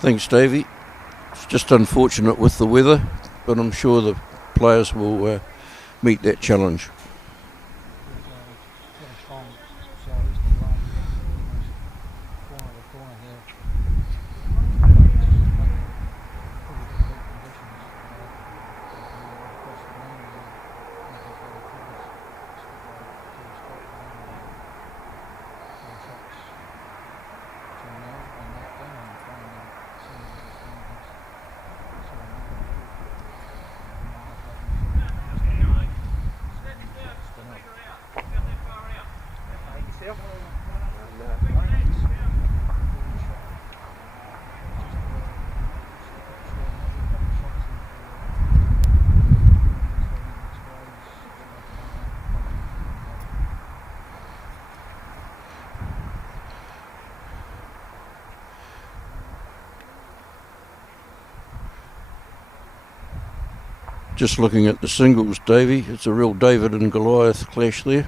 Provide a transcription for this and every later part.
Thanks, Davey. It's just unfortunate with the weather, but I'm sure the players will meet that challenge. Just looking at the singles, Davey, it's a real David and Goliath clash there.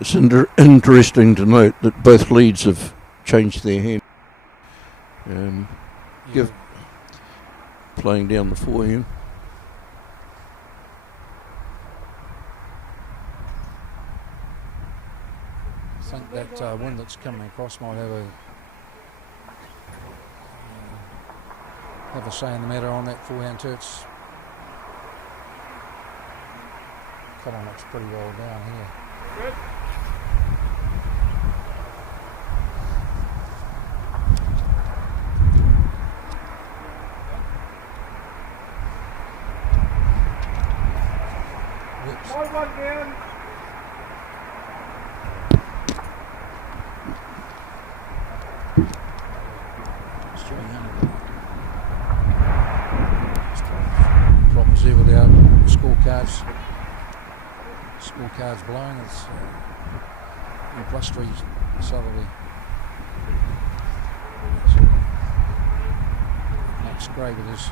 It's interesting to note that both leads have changed their hand. Playing down the forehand. I think that wind that's coming across might have a say in the matter on that forehand too. It's cutting looks pretty well down here. Good. Problems there with our scorecards blowing. It's blustery southerly. Next grade it is.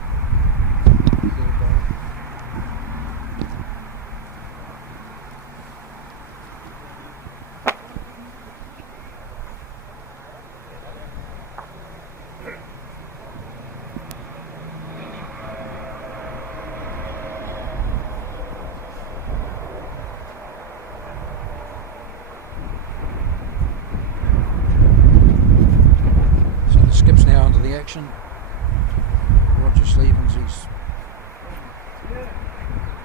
combination. Roger Stevens, he's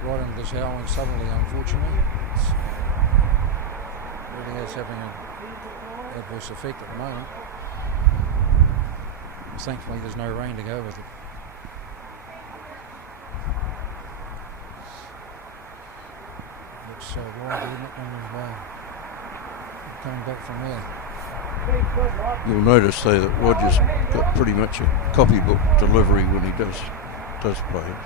right into this howling suddenly, unfortunately. It's really is having an adverse effect at the moment. Thankfully there's no rain to go with it. Looks so wide, isn't it, when coming back from there. You'll notice though that Roger's got pretty much a copybook delivery when he does play it.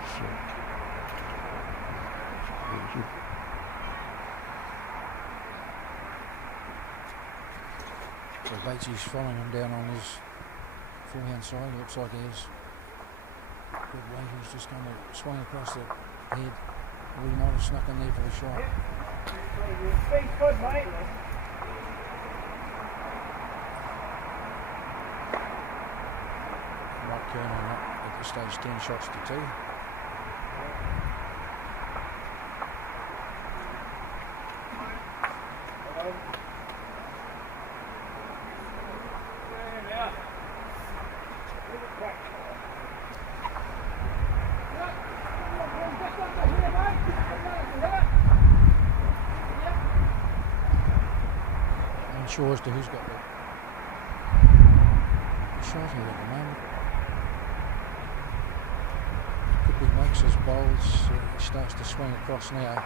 So Batesy's following him down on his forehand side. Looks like he is. Good weight. He's just going to swing across the head. Or he might have snuck in there for the shot. Good, mate. Mike Kernan up at this stage 10 shots to 2. Sure as to who's got the shot here at the moment. Could be Max's bowls. He starts to swing across now.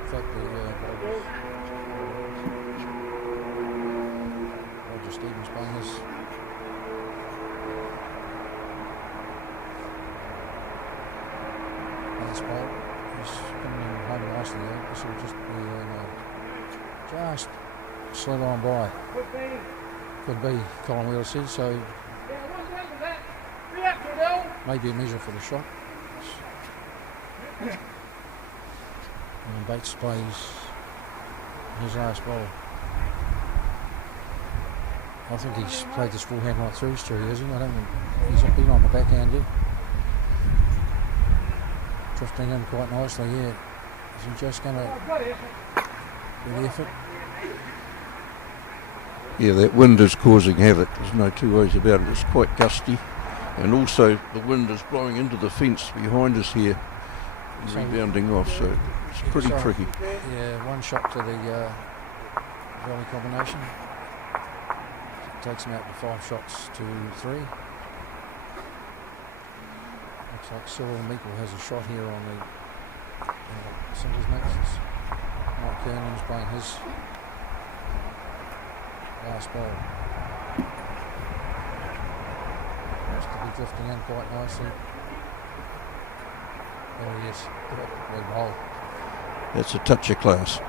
In fact, Roger Stevens playing his. Ball. He's coming in home nicely there. This will just be just slid on by. Could be, Colin Wheeler said, so maybe a measure for the shot. And Bates plays his last ball. I think he's played this forehand right through, Stu, hasn't he? I don't think he's been on the backhand yet. Drifting in quite nicely here. Is he just going to do the effort? Yeah, that wind is causing havoc. There's no two ways about it. It's quite gusty. And also the wind is blowing into the fence behind us here and rebounding off, so it's pretty tricky. Yeah, one shot to the volley combination. It takes him out to 5 shots to 3. Looks like Cyril Meikle has a shot here on the singles next. Mike Kernan's playing his last ball. Looks to be drifting in quite nicely. There he is. Good ball. That's a touch of class.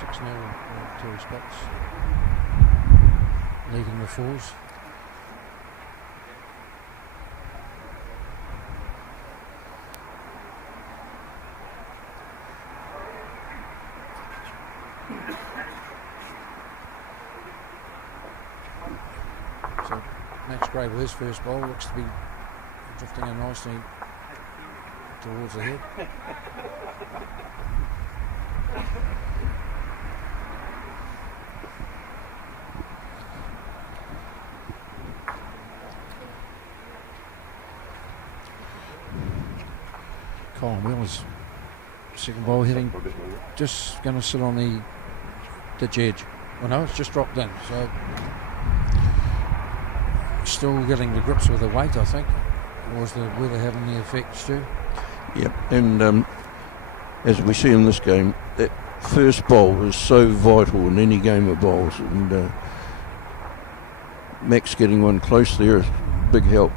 Six now in 2 respects. Leading the fours. So Max Gray with his first ball looks to be drifting in nicely towards the head. Colin Wheeler's second ball hitting, just going to sit on the ditch edge. Well, no, it's just dropped in, so still getting the grips with the weight, I think. Or was the weather having the effect, Stu? Yep, and as we see in this game, that first bowl is so vital in any game of bowls, and Max getting one close there is big help.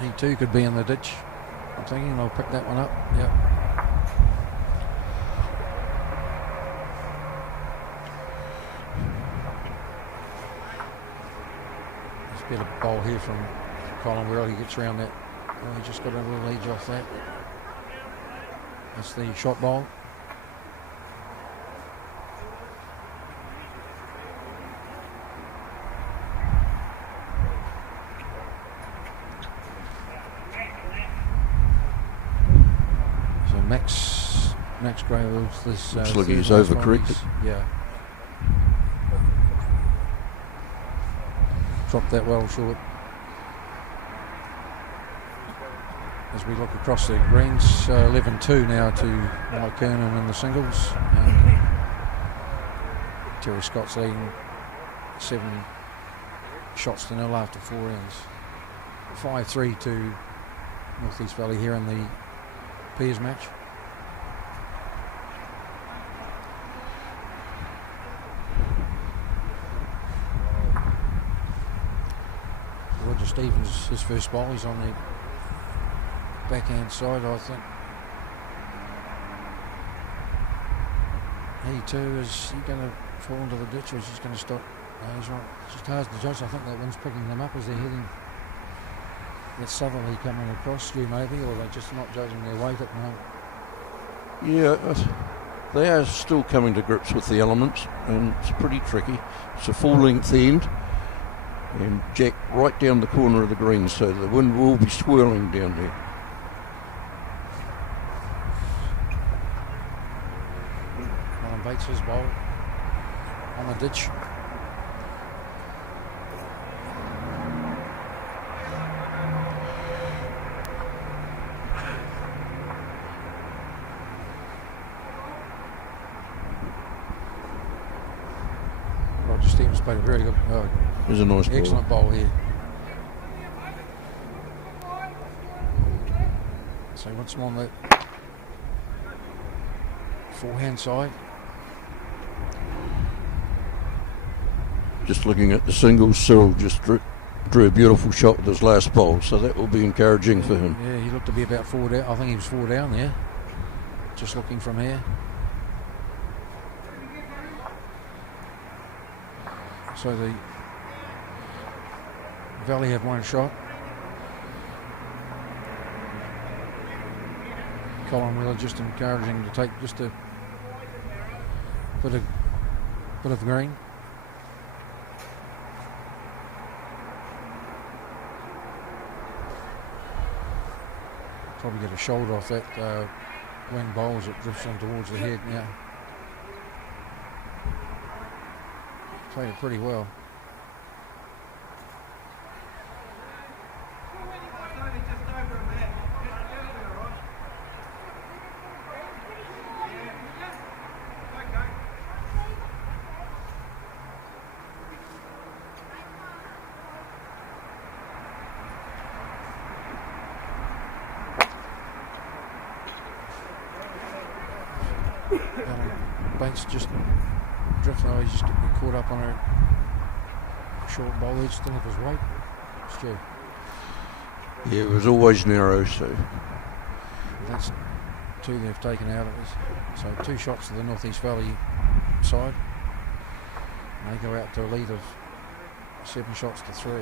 He too could be in the ditch. I'm thinking I'll pick that one up. Yep. There's a bit of bowl here from Colin Wheeler. He gets around that. Oh, he just got a little edge off that. That's the shot bowl. Max Gray with this. Looks like he's overcorrected. Yeah. Dropped that well short. As we look across the greens, 11-2 now to Mike Kernan in the singles. And Terry Scott's leading 7 shots to 0 after 4 ends. 5-3 to North East Valley here in the Peers match. Roger Stevens, his first bowl, he's on the backhand side, I think. He too, is he going to fall into the ditch or is he just going to stop? No, he's right. It's just hard to judge. I think that wind's picking them up as they're heading. That southerly coming across you maybe, or they're just not judging their weight at the moment. Yeah, they are still coming to grips with the elements, and it's pretty tricky. It's a full length end, and Jack right down the corner of the green, so the wind will be swirling down there. Alan Bates his bowl on the ditch. Stevens played a very good, it was a nice excellent ball here. So once more on the forehand side. Just looking at the singles, Cyril just drew a beautiful shot with his last bowl, so that will be encouraging for him. Yeah, he looked to be about 4 down. I think he was 4 down there. Just looking from here. So the Valley have one shot. Colin Wheeler just encouraging to take just a bit of green. Probably get a shoulder off that wind bowl as it drifts on towards the head now. Played it pretty well. Banks just drifting away, he's just getting caught up on a short bowl. He just didn't have his weight. Stu. Yeah, it was always narrow, so. That's 2 they've taken out of it. So 2 shots to the North East Valley side. And they go out to a lead of 7 shots to 3.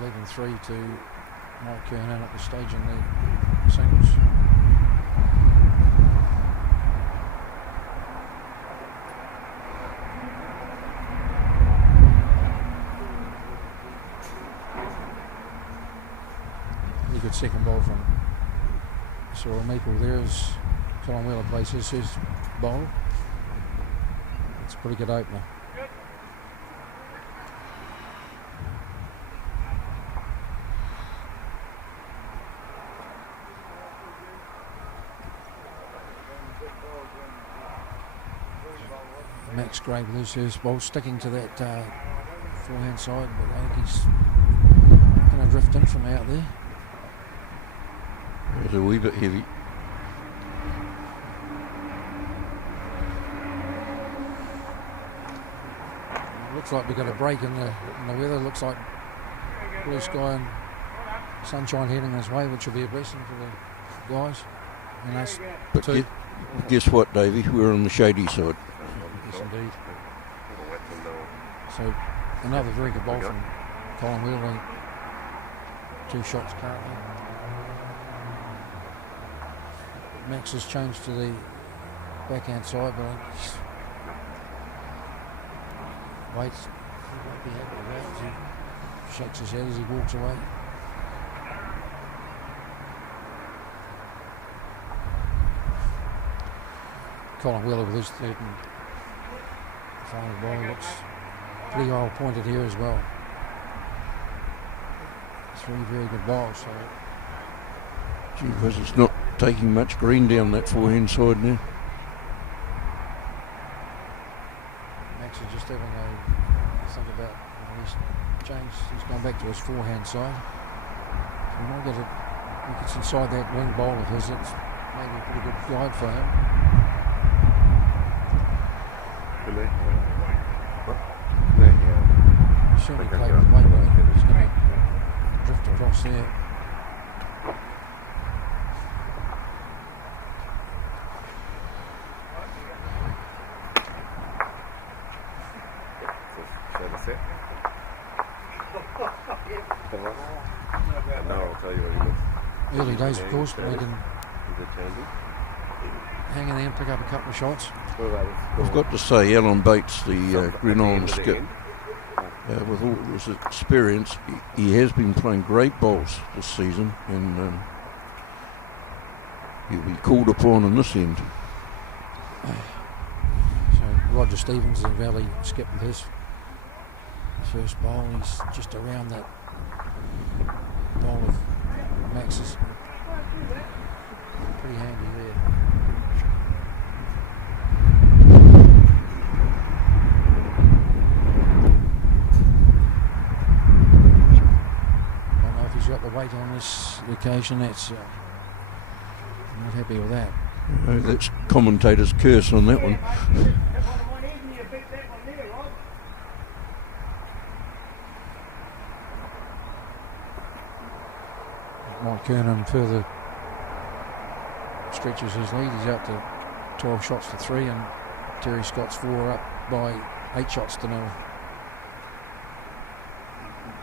11-3 to Mike Kernan at the stage in the singles. Really good second ball from Cyril Meeple there as Colin Wheeler plays his bowl. It's a pretty good opener. Max Gray with his ball sticking to that forehand side, but I think he's going to drift in from out there. It's a wee bit heavy. Looks like we've got a break in the weather. Looks like blue sky and sunshine heading this way, which will be a blessing for the guys. And us too. Guess what, Davey? We're on the shady side. Yes, indeed. So another very good ball from Colin Wheeler. 2 shots currently. Max has changed to the backhand side, but Waite's won't be happy with that as he shakes his head as he walks away. Colin Wheeler with his third and final ball looks pretty well pointed here as well. 3 very good balls. So. Gee whiz, it's not taking much green down that forehand side now. Max is just having a think about he's changed. He's gone back to his forehand side. So he might get a wickets inside that wing bowl of his. It's maybe a pretty good guide for him. Certainly played with weight, but he's going to drift across there. Early days, of course, but they can hang in there and pick up a couple of shots. I've got to say, Alan Bates, the Grenoble skip, with all his experience, he has been playing great balls this season, and he'll be called upon in this end. So Roger Stevens in Valley skipped with his first bowl. He's just around that bowl of Max's. Pretty handy there. Don't know if he's got the weight on this occasion. That's I'm not happy with that. That's commentator's curse on that one. Mike Kernan further stretches his lead. He's out to 12 shots to 3, and Terry Scott's 4 up by 8 shots to 0.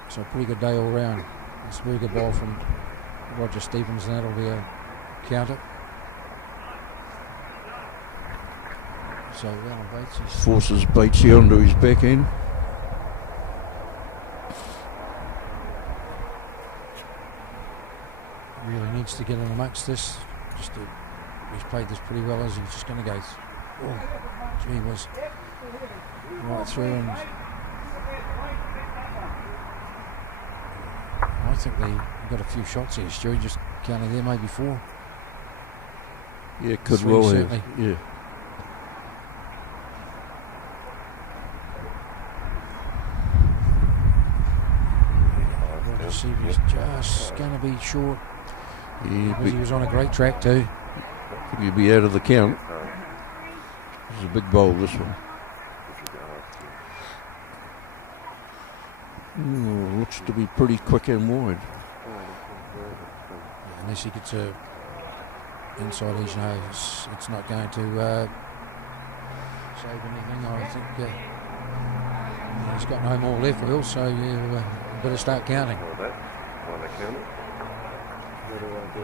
So a pretty good day all round. It's a very good ball from Roger Stevens, and that'll be a counter. So Alan Bates forces Batesy onto his back end. Really needs to get in amongst this. He's played this pretty well. As he's just going to go. Oh, gee whiz, right through, and I think they got a few shots here. Stewie just counting there, maybe 4. Yeah, could 3 well certainly. have. Yeah. Roger Stevens just going to be short. Yeah, Because he was on a great track too. I think he'll be out of the count. This is a big bowl, this one. Looks to be pretty quick and wide. Yeah, unless he gets a inside edge, no, it's not going to save anything. I think he's got no more left, Will, so you better start counting.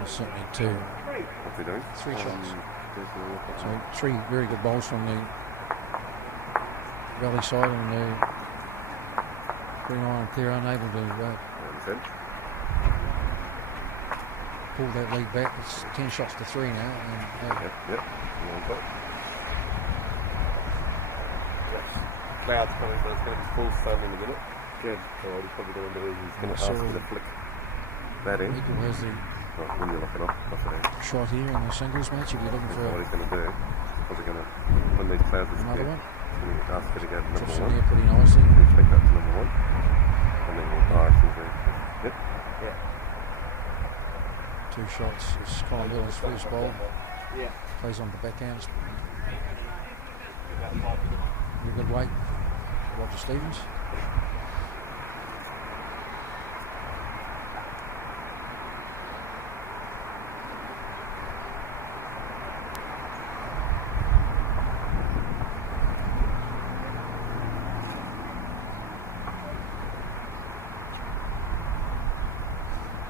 Certainly 2. 3 shots. So 3 very good bowls from the Valley side, and Green Iron Clear unable to pull that lead back. It's 10 shots to 3 now. And, Cloud's coming, so it's going to be full sun in a minute. Good. So he's probably going to do is he's going to ask me to flick that in. Eagle has the when you lock it off, shot here in the singles match. If you're looking for what he's going to do, he's probably going to, when these clouds are another one, he's going to ask me to go to number 1. There pretty nicely. We'll flick that to number 1. And then we'll pass and say, yep. Yeah. 2 shots. It's Colin Wheeler's first bowl. Yeah. Plays on the backhands. Very good weight. Roger Stevens.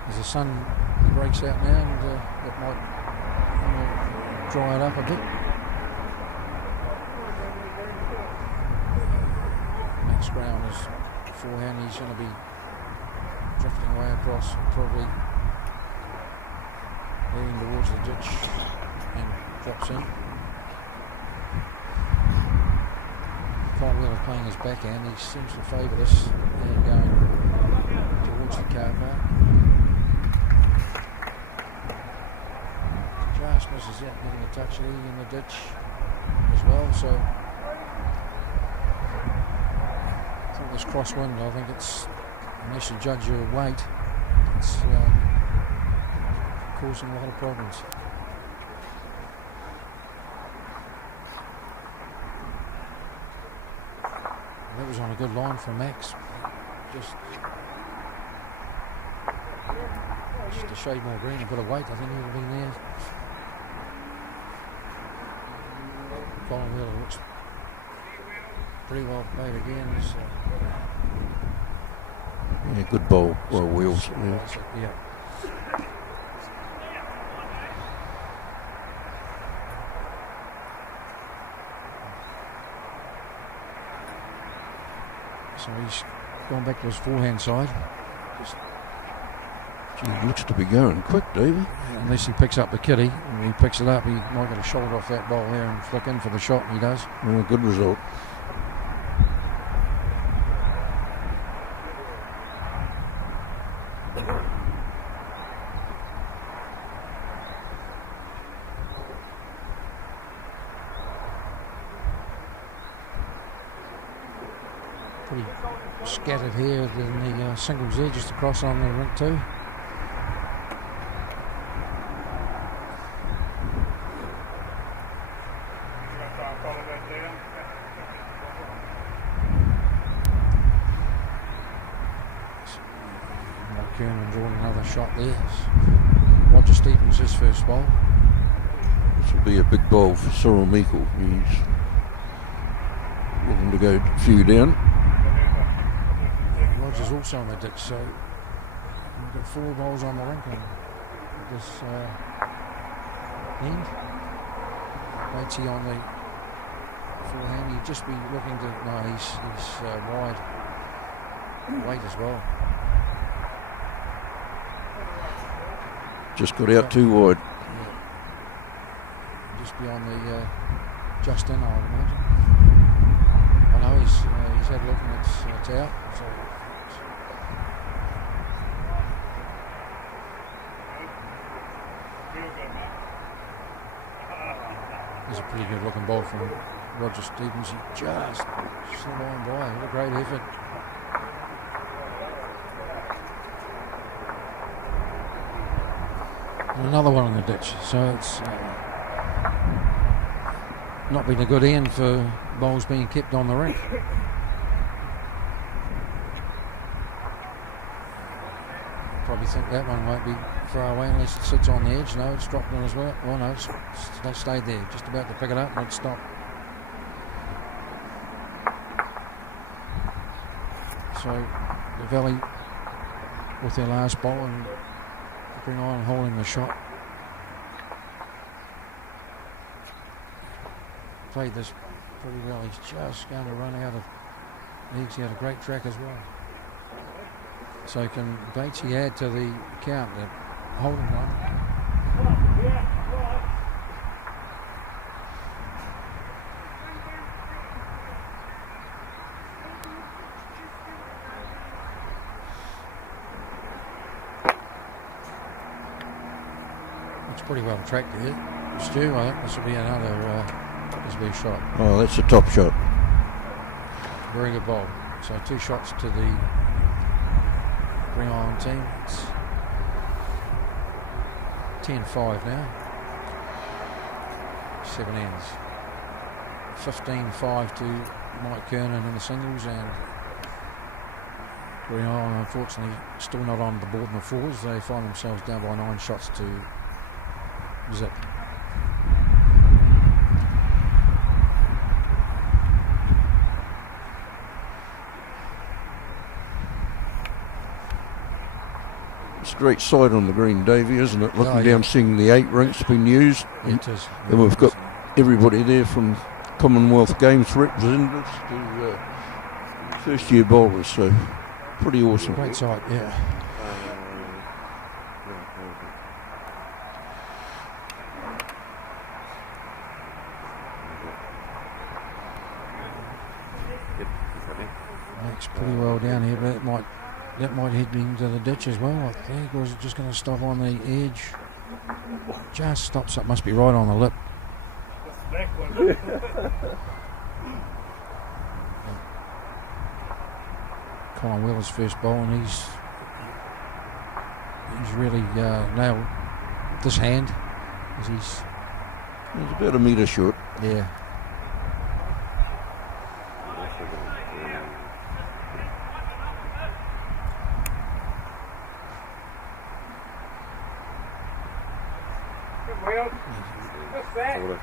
As the sun breaks out now, and that might dry it up a bit. Max this ground is forehand. He's going to be drifting away across, probably heading towards the ditch and drops in. Wheeler playing his backhand. He seems to favour this and going towards the car park. Just misses out, getting a touch there in the ditch as well. So I think this crosswind, I think it's, unless you judge your weight, it's causing a lot of problems. That was on a good line from Max. Just a shade more green, a bit of weight. I think he would have been there. Colin Wheeler looks pretty well played again. Yeah, good ball. Well, wheels. Yeah. So he's gone back to his forehand side. Gee, he looks to be going quick, Davey. Unless he picks up the kitty. When he picks it up, he might get a shoulder off that ball there and flick in for the shot, and he does. Well, good result. Pretty scattered here in the singles there, just across on the rink too. Kernan drawn another shot there. Roger Stevens, his first ball. This will be a big ball for Cyril Meikle. He's looking to go a few down. Roger's also on the ditch, so we've got 4 balls on the rink on this end. Batesy on the forehand. He'd just be looking to. No, he's wide. Weight as well. Just got out too wide. Yeah. Just beyond the just in, I would imagine. I know he's had a look and it's out. So there's a pretty good looking ball from Roger Stevens. He just slid on by. What a great effort. And another one in the ditch. So it's not been a good end for bowls being kept on the rink. Probably think that one won't be far away unless it sits on the edge. No, it's dropped in as well. Oh no, it's stayed there. Just about to pick it up and it stopped. So the Valley with their last ball and bring on holding the shot. Played this pretty well. He's just going to run out of legs. He had a great track as well. So can Batesy add to the count, the holding one? It's pretty well tracked here. Stu, I think this will be another this will be a shot. Oh, that's a top shot. Very good ball. So 2 shots to the bring on team. It's 10-5 now. 7 ends. 15-5 to Mike Kernan in the singles, and Green Island unfortunately still not on the board in the fours. They find themselves down by 9 shots to zip. Straight side on the green, Davey, isn't it? Looking down, seeing the 8 rinks being used. It is. And we've got everybody there from Commonwealth Games representatives to First year bowlers, so pretty awesome. Great sight, yeah. Max pretty well down here, but that might head into the ditch as well, I think. Or is it just going to stop on the edge? Just stops up, must be right on the lip. Colin Wheeler's first bowl, and he's really nailed this hand. He's about a metre short. Yeah.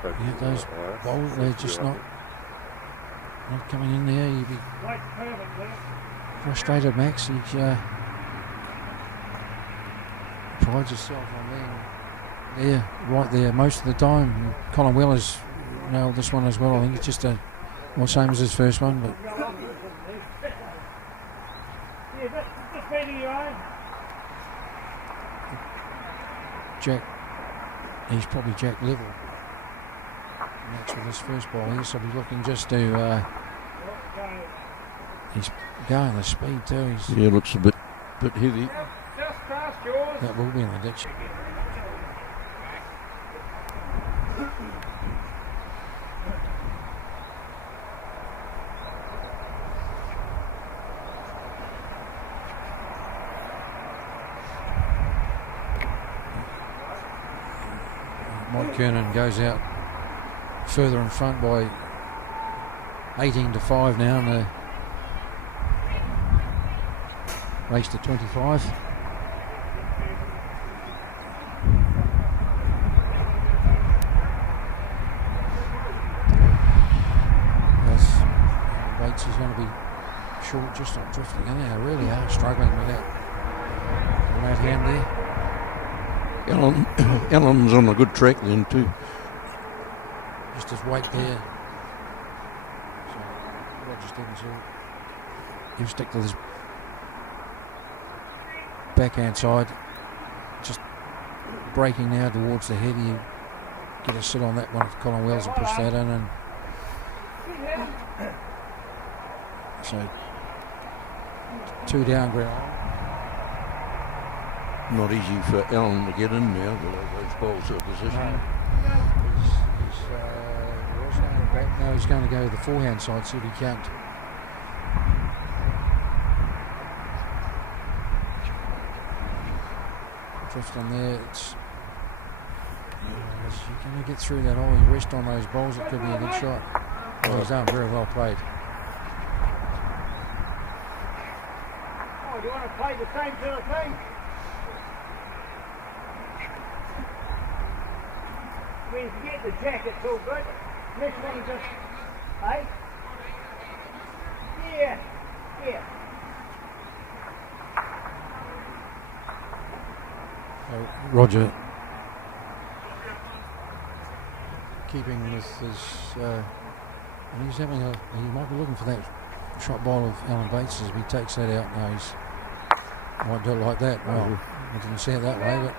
Yeah, those bowls, they're just not coming in there. You'd be frustrated, Max. He prides himself on being there, right there, most of the time. Colin Wheeler's nailed this one as well. I think it's just the same as his first one, but Jack, he's probably Jack level. Max with his first ball here, so he's looking just to. He's going the speed too. Yeah, looks a bit heavy. That will be in the ditch. Mike Kernan goes out further in front by 18-5 now in the race to 25. Bates is going to be short, just not drifting in there. Really are struggling with that hand there. Allen's on a good track then too. Just his weight there. So Roger Stevens he'll stick to his backhand side. Just breaking now towards the head. You get a sit on that one for Colin Wells and push that in, and so 2 down ground. Not easy for Allen to get in now, but those balls are position. He's going back now. He's going to go to the forehand side, see if he can't. Drift on there. It's you're going to get through that hole. You rest on those balls, it could be a good shot. Oh, he's done very well played. Oh, do you want to play the same sort of thing? When you get the jack, it's all good. This one just, hey? Yeah. Roger keeping with his, and he's having he might be looking for that shot ball of Alan Bates as he takes that out. Now he's might do it like that. Well, I didn't see it that way, but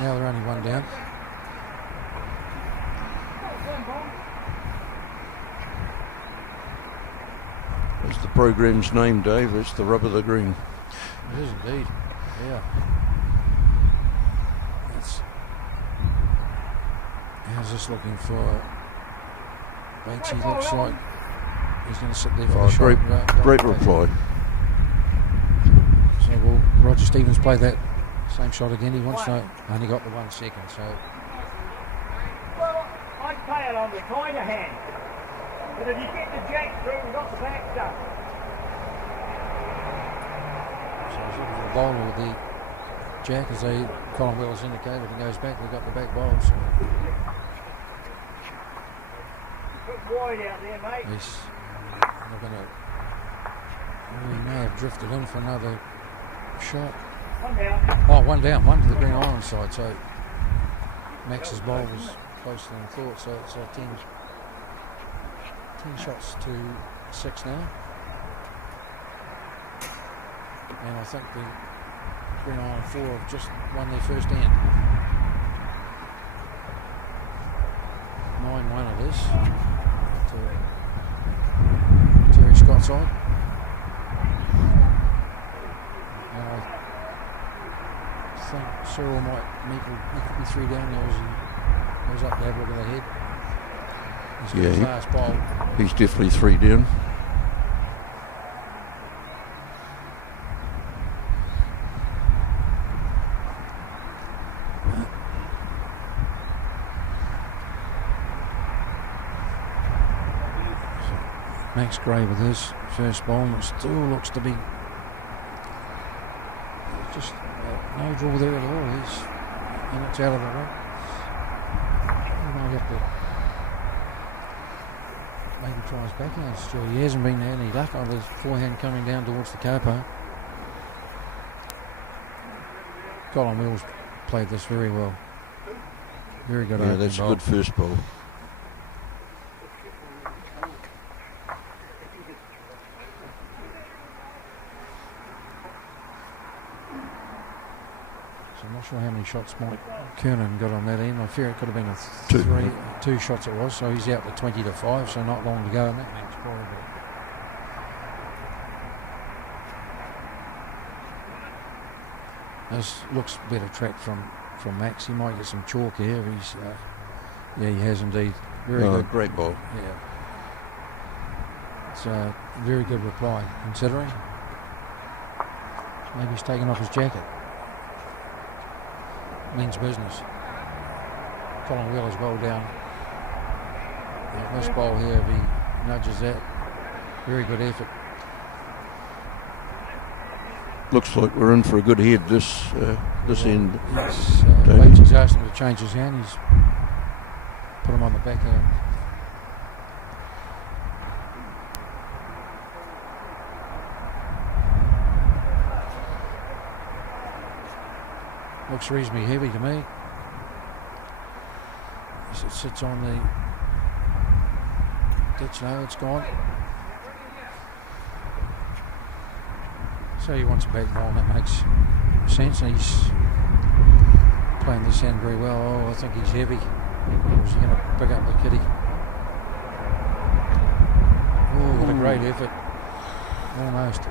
now they're only 1 down. That's the program's name, Dave. It's the rub of the green. It is indeed. Yeah. How's this looking for Bates? He looks like he's going to sit there for the shot. Great reply. So will Roger Stevens play that same shot again? He wants to. Only got the 1 second. So. Well, I'd play it on the tighter hand. But if you get the jack through, we've got the back stuff. So he's looking for the bowler with the jack, as Colin Wells indicated. If he goes back, we've got the back bowls. So. Put wide out there, mate. He's looking at. He may have drifted in for another shot. 1 down. Oh, 1 down, 1 to the Green Island side. So Max's bowl was closer than thought. So it's 10 shots to 6 now. And I think the Green Island 4 have just won their first end. 9-1 it is to Terry Scott's side. And I think Cyril might he could be 3 down there as he goes up to have a look at the head. He's got his last bowl. He's definitely 3 down. Max Gray with his first ball, and it still looks to be just no draw there at all. And it's out of the way. He might have to maybe try his backhand still. He hasn't been any luck on his forehand coming down towards the car park. Colin Wills played this very well. Very good. Yeah, that's a good first ball. I'm not sure how many shots Mike Kernan got on that end. I fear it could have been two shots it was, so he's out to 20-5, so not long to go in that match probably. This looks better track from Max. He might get some chalk here. He's he has indeed. Very good. Great ball. Yeah. It's a very good reply considering. Maybe he's taken off his jacket. Means business. Colin Wheeler's well down. This ball here, if he nudges that, very good effort. Looks like we're in for a good head this end. Yes, Bates asked him to change his hand. He's put him on the backhand. Looks reasonably heavy to me. As it sits on the ditch now, it's gone. So he wants a back ball, and that makes sense. And he's playing this hand very well. Oh, I think he's heavy. Or is he going to pick up the kitty? Oh, what a great effort. Almost.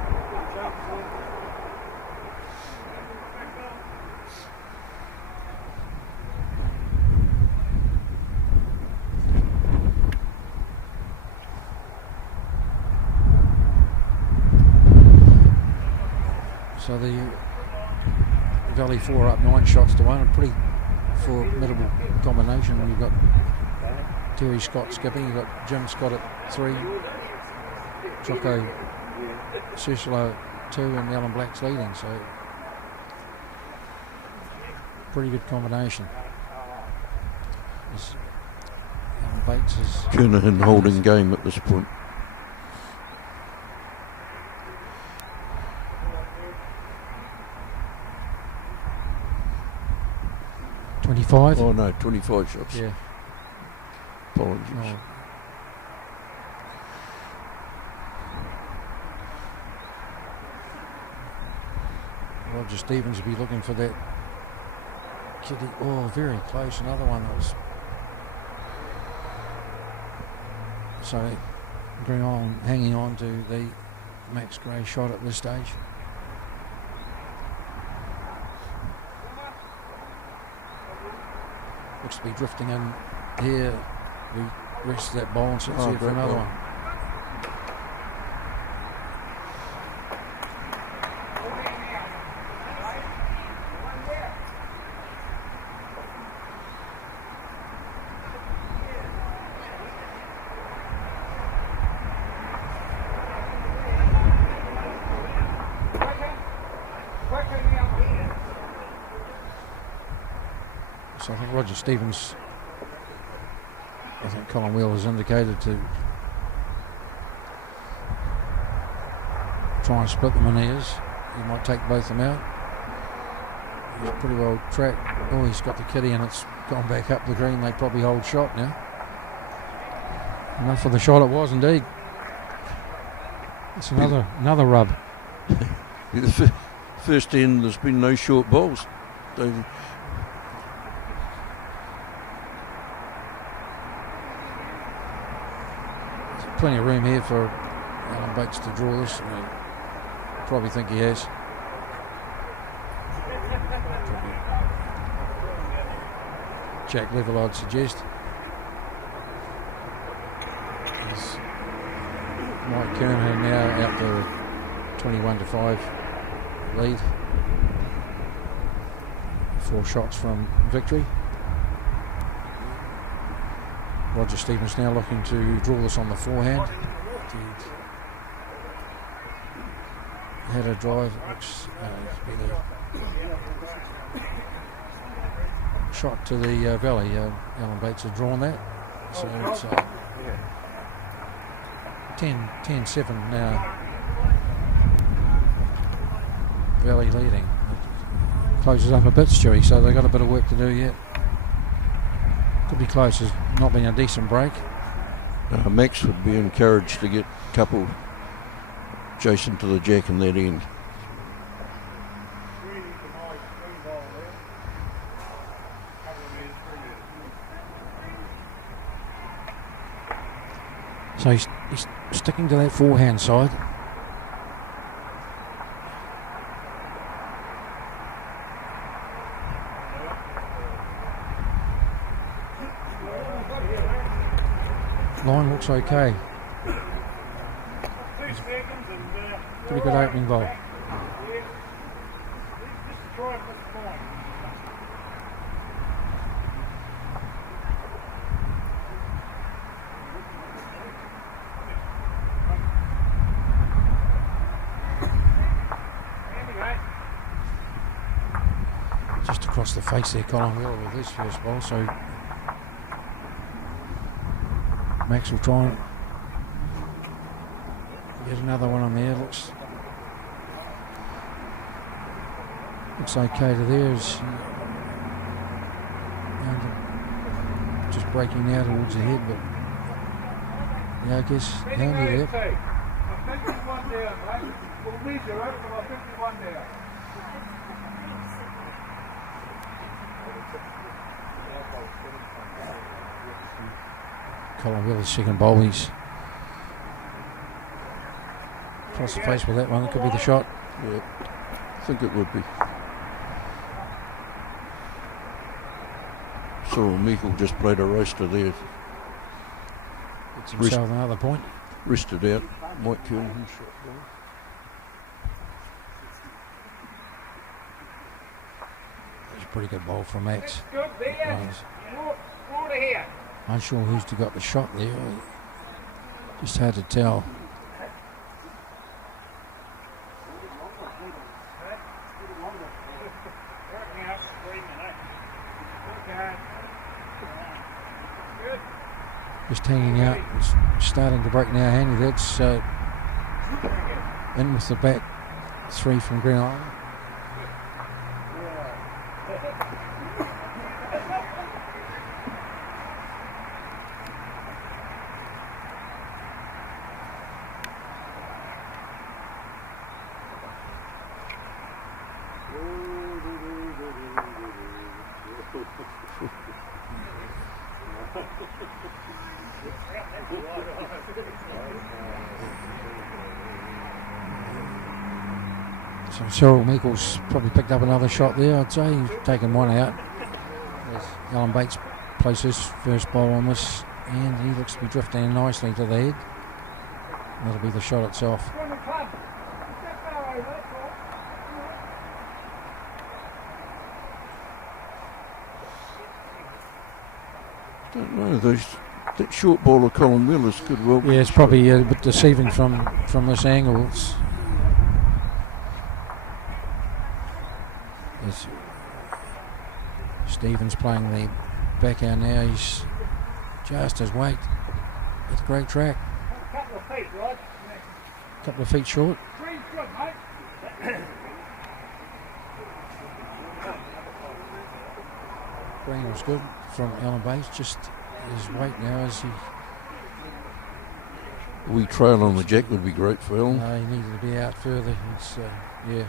So the Valley 4 up 9 shots to 1, a pretty formidable combination. You've got Terry Scott skipping, you've got Jim Scott at 3, Jocko Cecilo at 2, and Alan Black's leading. So pretty good combination. Alan Bates is Kernahan holding game at this point. 25? Oh no, 25 shots. Yeah. Apologies. Oh. Roger Stevens will be looking for that kitty. Oh, very close. Another one that was. So Green Island hanging on to the Max Gray shot at this stage. Looks to be drifting in here. We rest that ball and sits here for another one. So I think Roger Stevens, I think Colin Wheel has indicated to try and split them in ears. He might take both of them out. He's pretty well tracked. Oh, he's got the kitty and it's gone back up the green. They probably hold shot now. Enough for the shot it was indeed. It's another rub. The first end, there's been no short balls. Plenty of room here for Alan Bates to draw this. I probably think he has. Jack level, I'd suggest. There's Mike Kernahan now out to 21-5 lead. 4 shots from victory. Roger Stevens now looking to draw this on the forehand. He had a drive, which has been a shot to the valley. Alan Bates has drawn that. So it's 10-7 now. Valley leading. It closes up a bit, Stewie, so they've got a bit of work to do yet. Could be close. There's not been a decent break. Max would be encouraged to get a couple Jason to the jack in that end. So he's sticking to that forehand side. Line looks okay. Pretty good opening ball. Just across the face there, Colin Wheeler with his first ball, so Max will try and get another one on there. Looks okay to there. Just breaking now towards the head, but yeah, I guess handy there. Colin Wheeler's second bowl, he's across the face with that one. It could be the shot. Yeah, I think it would be. Cyril Meikle just played a roaster there. Gets himself another point. Rested out. Mike Kernahan shot well. That's a pretty good ball from Max. Good there. Water here. Unsure who's got the shot there. Just hard to tell. Just hanging out, it's starting to break now. Handy, that's in with the back 3 from Green Island. So Cyril Meikle's probably picked up another shot there. I'd say he's taken one out. As Alan Bates plays his first ball on this, and he looks to be drifting nicely to the head. That'll be the shot itself. Don't know, that short ball of Colin Wheeler's could well be. Yeah, it's probably a bit deceiving from this angle. It's Stevens playing the backhand now. He's just his weight. It's a great track. Couple of feet, Rod. Couple of feet short. Three's good, mate. Green was good from Alan Bates. Just his weight now as he A wee trail on the jack would be great for Alan. No, he needed to be out further. He's, yeah.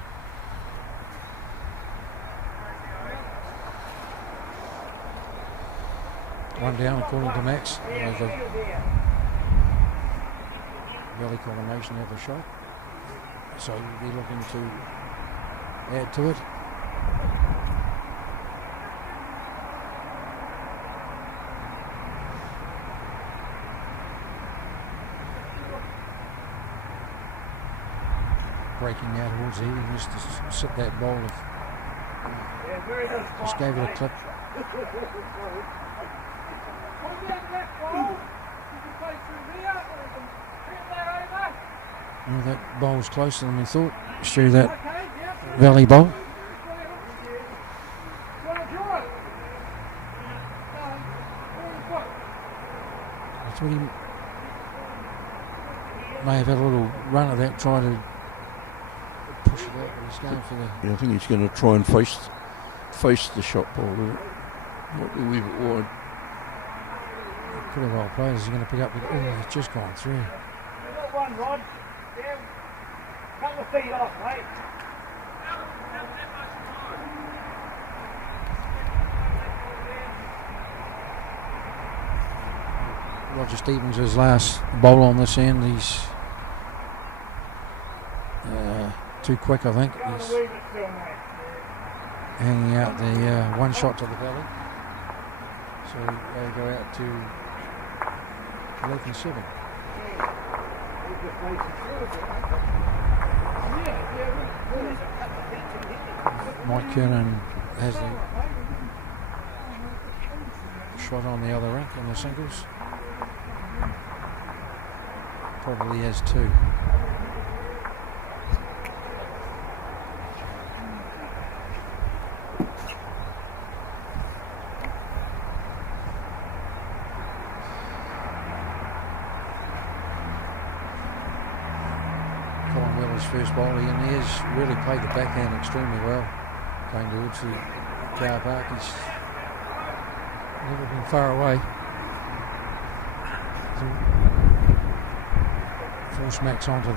One down according to Max. The Valley combination have a shot. So we'll be looking to add to it. Breaking out towards here, he missed to sit that ball. Just gave it a clip. Well, that bowl's closer than we thought. Through that Valley bowl. I thought he may have had a little run at that, trying to push it out, but he's going for the... Yeah, I think he's going to try and face the shot ball with it. Might be a wee bit wide. Pretty well played. He's going to pick up the... Oh, it's just gone through. Got one, Rod. Yeah. Couple of feet off, mate. Roger Stevens, his last bowl on this end. He's too quick, I think. He's hanging out the one shot to the Valley. So they go out to 11-7. Mike Kernan has the shot on the other rank in the singles. Probably has two. First bowler, and he has really played the backhand extremely well. Going towards the car park, he's never been far away. Force Max onto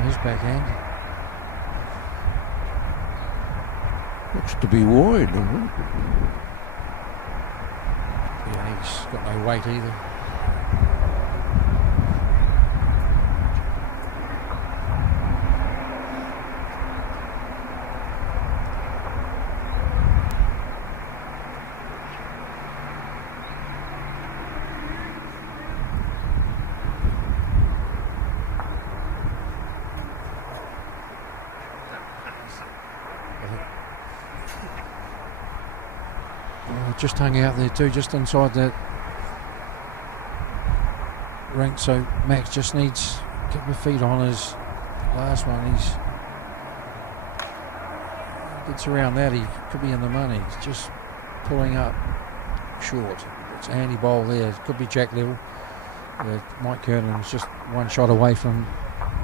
his backhand. Looks to be wide, doesn't it? Yeah, he's got no weight either. Just hung out there too, just inside that rank. So Max just needs a couple of feet on his last one. He gets around that, he could be in the money. He's just pulling up short. It's a handy bowl there. It could be jack level. Mike Kernan's just one shot away from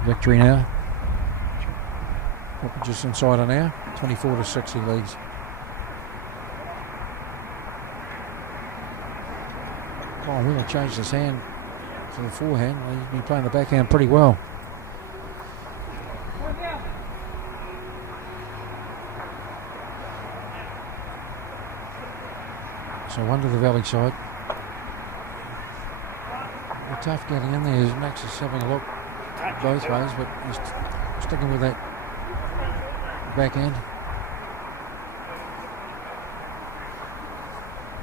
victory now. Probably just inside an hour. 24-6 he leads. Oh, Wheeler changed his hand to the forehand. He's been playing the backhand pretty well. So one to the Valley side. They're tough getting in there. Max is having a look both ways, but he's sticking with that backhand.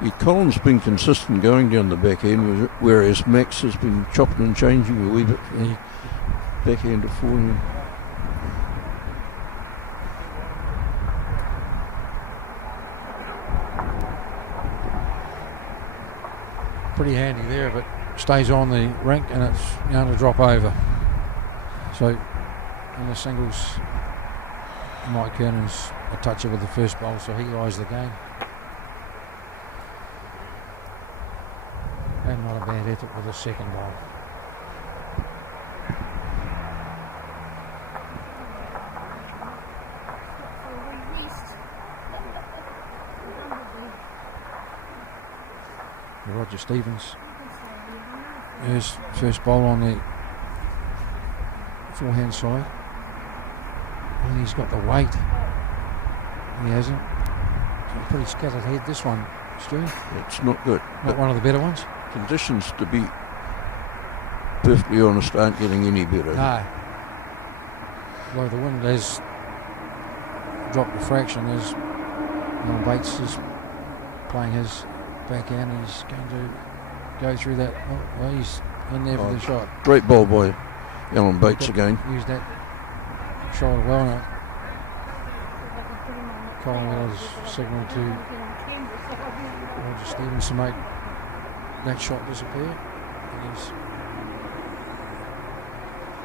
Yeah, Colin's been consistent going down the back end, whereas Max has been chopping and changing a wee bit from the backhand to forehand. Pretty handy there, but stays on the rink and it's going to drop over. So in the singles, Mike Kernan's a toucher with the first bowl, so he lies the game. And not a bad effort with the second bowl. Roger Stevens His first bowl on the forehand side. And he's got the weight. He hasn't. It's a pretty scattered head, this one, Stu. It's not good. Not one of the better ones? Conditions, to be perfectly honest, aren't getting any better. No. Well, the wind has dropped a fraction. There's Bates is playing his backhand. He's going to go through that. Oh, well, he's in there for the shot. Great ball by Alan Bates again. Used that shoulder well now. Colin Miller's signal to Roger Stevens to make that shot disappear. He's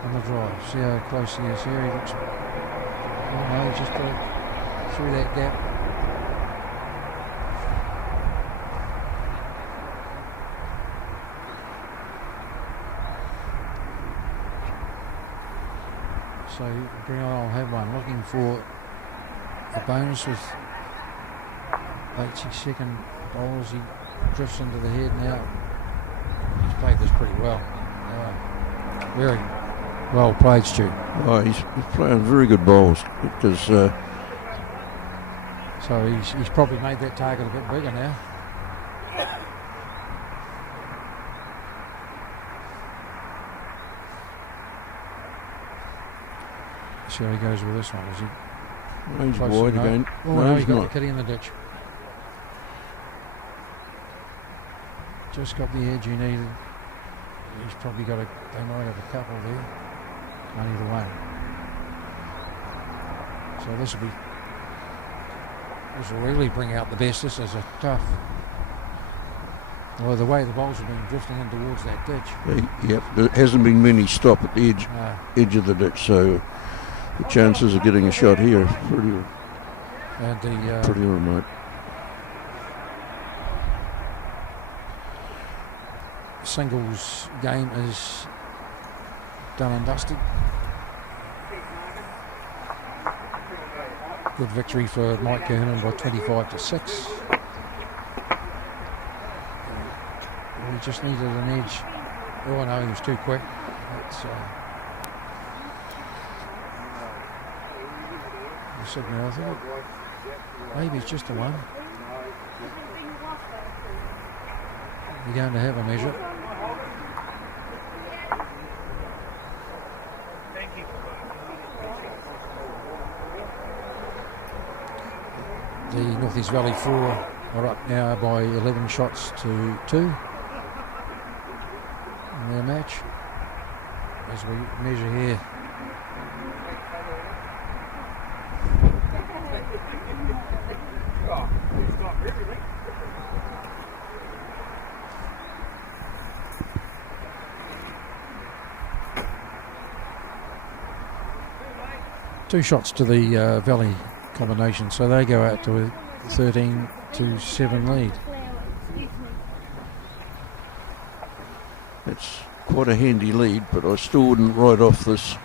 on the drive. See how close he is here. He looks. Oh no, just through that gap. So Brian will have one, looking for a bonus with Bates's second bowl as he drifts into the head now. He's played this pretty well. Very well played, Stu. Oh, he's playing very good bowls because. So he's probably made that target a bit bigger now. See how he goes with this one. Is he? He's wide again. Oh no, he's got the kitty in the ditch. Just got the edge he needed. He's probably got they might have a couple there. Only the one. So this will really bring out the best. This is a tough. Well, the way the bowls have been drifting in towards that ditch. Yep, there hasn't been many stop at the edge of the ditch, so the chances of getting a shot here are pretty remote. Singles game is done and dusted. Good victory for Mike Kernan by 25-6. He just needed an edge. Oh no, he was too quick. That's the signal, I think. Maybe it's just a one. We're going to have a measure. The North East Valley 4 are up now by 11 shots to 2 in their match. As we measure here. Two shots to the Valley combination, so they go out to a 13-7 lead. It's quite a handy lead, but I still wouldn't write off this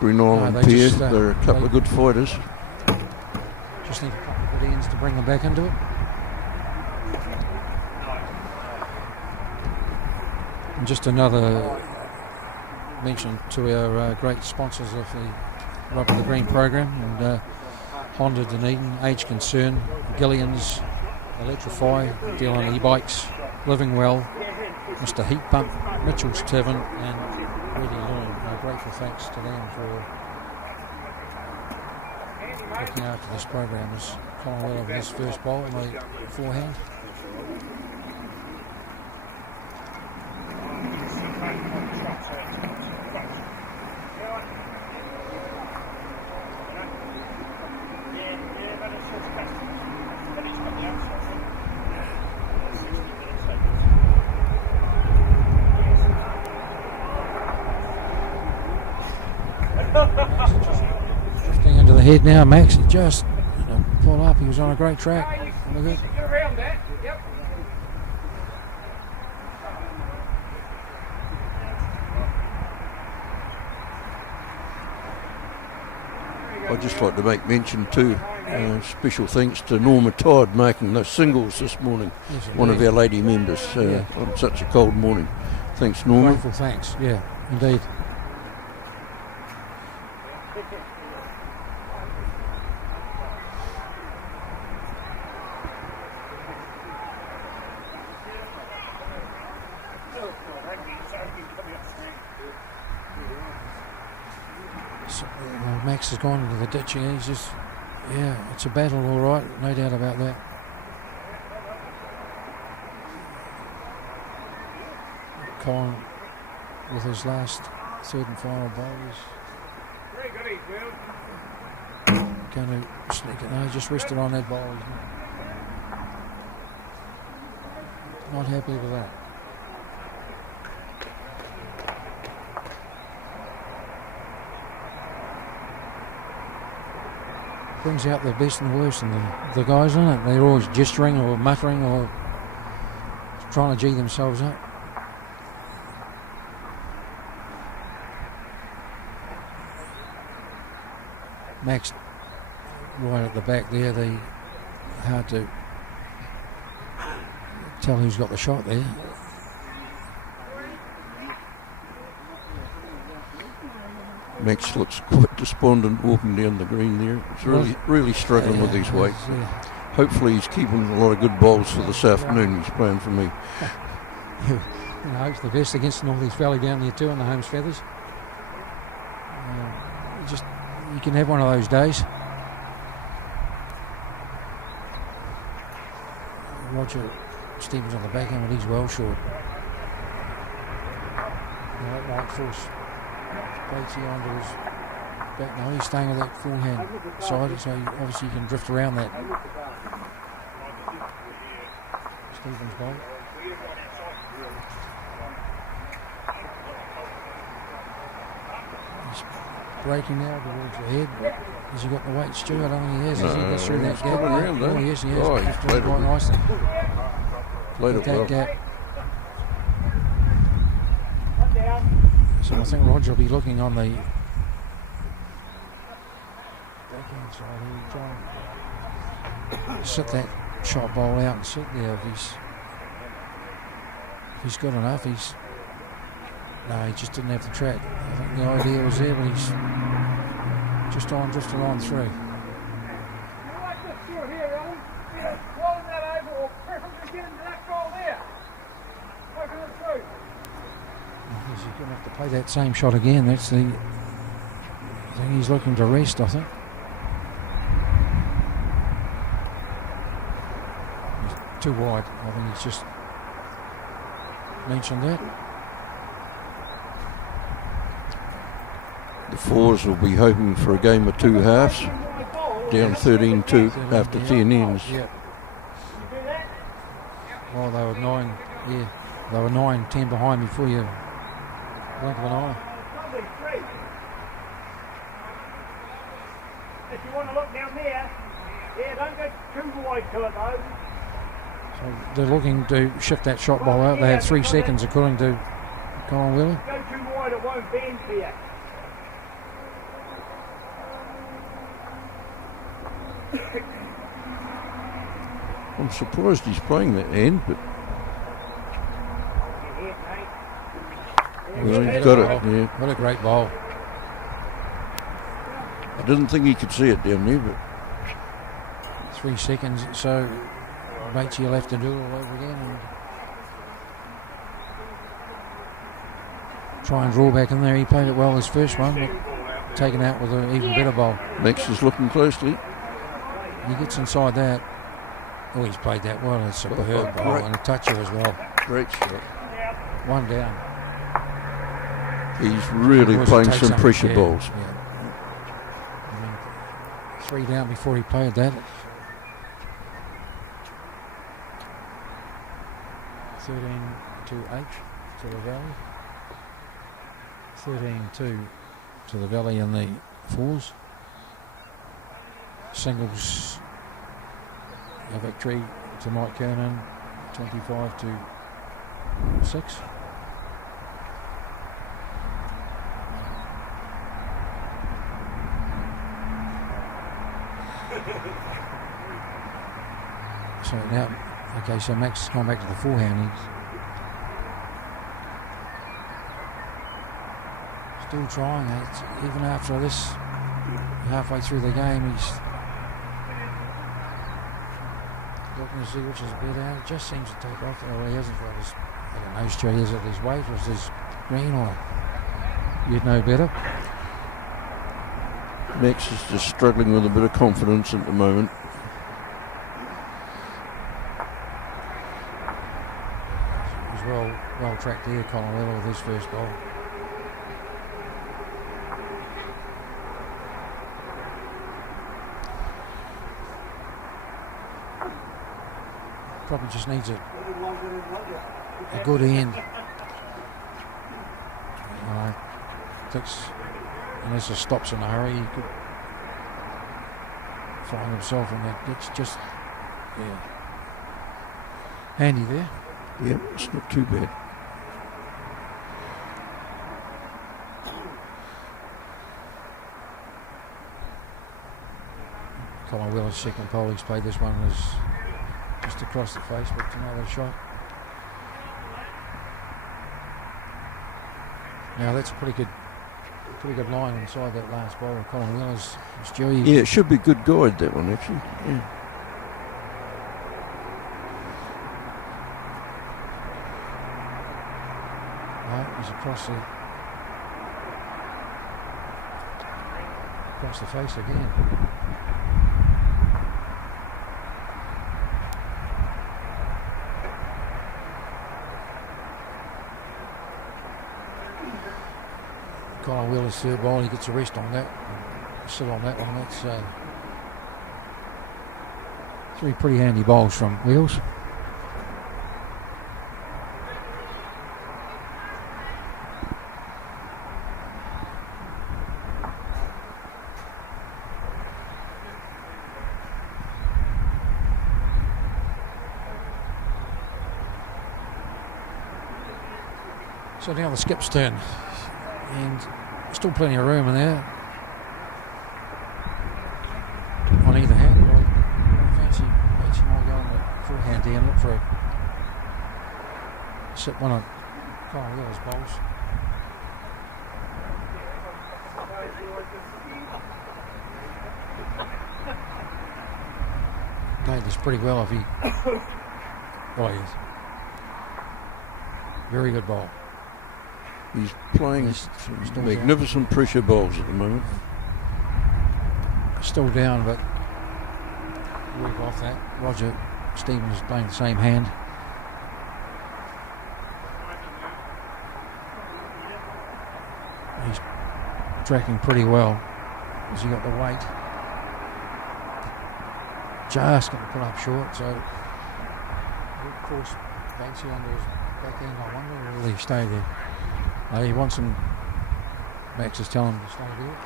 Green Island pair. They're a couple of good fighters. Just need a couple of good ends to bring them back into it. And just another mention to our great sponsors of the Rub of the Green program, and Honda Dunedin, Age Concern, Gillian's, Electrify, deal on e-bikes, Living Well, Mr. Heat Pump, Mitchell's Tavern, and Ready Loom. Grateful thanks to them for looking after this program. As Colin Weller with his first bowl on the forehand. Drifting into the head now, Max. He just pull up. He was on a great track. Look at around that. Yep. I'd just like to make mention too, special thanks to Norma Todd making the singles this morning, one of our lady members on such a cold morning. Thanks, Norman. Grateful thanks, yeah, indeed. So, Max has gone into the ditching. He's just, yeah, it's a battle, all right, no doubt about that. Colin with his last third and final bowl is going to sneak it. No, he just rested on that bowl. He's not happy with that. Brings out the best and the worst in the guys, isn't it? They're always gesturing or muttering or trying to G themselves up. Max right at the back there, hard to tell who's got the shot there. Max looks quite despondent walking down the green there. He's really struggling with his weight. Hopefully he's keeping a lot of good bowls for this afternoon. He's playing for me. Hopes the best against Northeast Valley down there too on the Holmes Feathers. You can have one of those days. Roger Stevens on the backhand, but he's well short. That might force Batesy onto his back. No, he's staying with that forehand side, so obviously you can drift around that. Stevens bowl. He's breaking now towards the head. Has he got the weight, Stu? I don't think he has. Has he got through that gap? Oh, yes, he has. Oh, he's played quite nicely. Played it well. Gap. So I think Roger will be looking on the backhand side here, trying to sit that shot bowl out and sit there. If he's got enough, no, he just didn't have the track. I think the idea was there, but he's just drifted on through. He's going to have to play that same shot again. That's the thing he's looking to rest, I think. He's too wide. I think he's just mentioned that. The fours will be hoping for a game of two halves, down 13-2 after 10 ends. Yeah. Well, they were 9-10 behind before you blink of an eye. If you want to look down there, don't go too wide to it though. So they're looking to shift that shot ball out. They have 3 seconds according to Colin Wheeler. Go too wide, it won't bend for you. I'm surprised he's playing that end, but well, he's got it. Yeah. What a great ball. I didn't think he could see it down there, but 3 seconds, so Batesy will have to do it all over again and try and draw back in there. He played it well his first one, but taken out with an even better ball. Max is looking closely. He gets inside that. Oh, he's played that well. It's a superb ball and a toucher as well. Great shot. One down. He's really playing some pressure balls. Yeah. I mean, 3 down before he played that. 13-8 to the Valley. 13-2 to the Valley in the fours. Singles, a victory to Mike Kernan, 25-6. So now, okay, so Max has gone back to the forehand. still trying. Even after this, halfway through the game, he's looking to see which is better. It just seems to take off. Oh, he hasn't got his, I don't know, Stu, is it his weight or is his green, or you'd know better. Max is just struggling with a bit of confidence at the moment. He's well tracked there, Colin Weller, with his first ball. Probably just needs a good end. Unless it stops in a hurry, he could find himself in that. It's just handy there. Yeah, it's not too bad. Colin Weller's second pole, he's played this one, was just across the face, but another shot. Now that's a pretty good line inside that last ball of Colin Weller's. Yeah, it should be good guide, that one, actually. Yeah. No, he's across the face again. Colin Wheeler's third ball, he gets a rest on that. Sit on that one. That's three pretty handy bowls from Wheels. So now the skip's turn. And still plenty of room in there on either hand. But I fancy might go on the forehand here and look for a sit one of Colin Wheeler's bowls. Played this pretty well if he. Oh yes, very good ball. He's playing magnificent pressure bowls at the moment. Still down, but work off that. Roger Stevens is playing the same hand. He's tracking pretty well. Has he got the weight? Just going to put up short, so of course Banksy under his back end. I wonder, or will he stay there? He wants him. Max is telling him to stay there.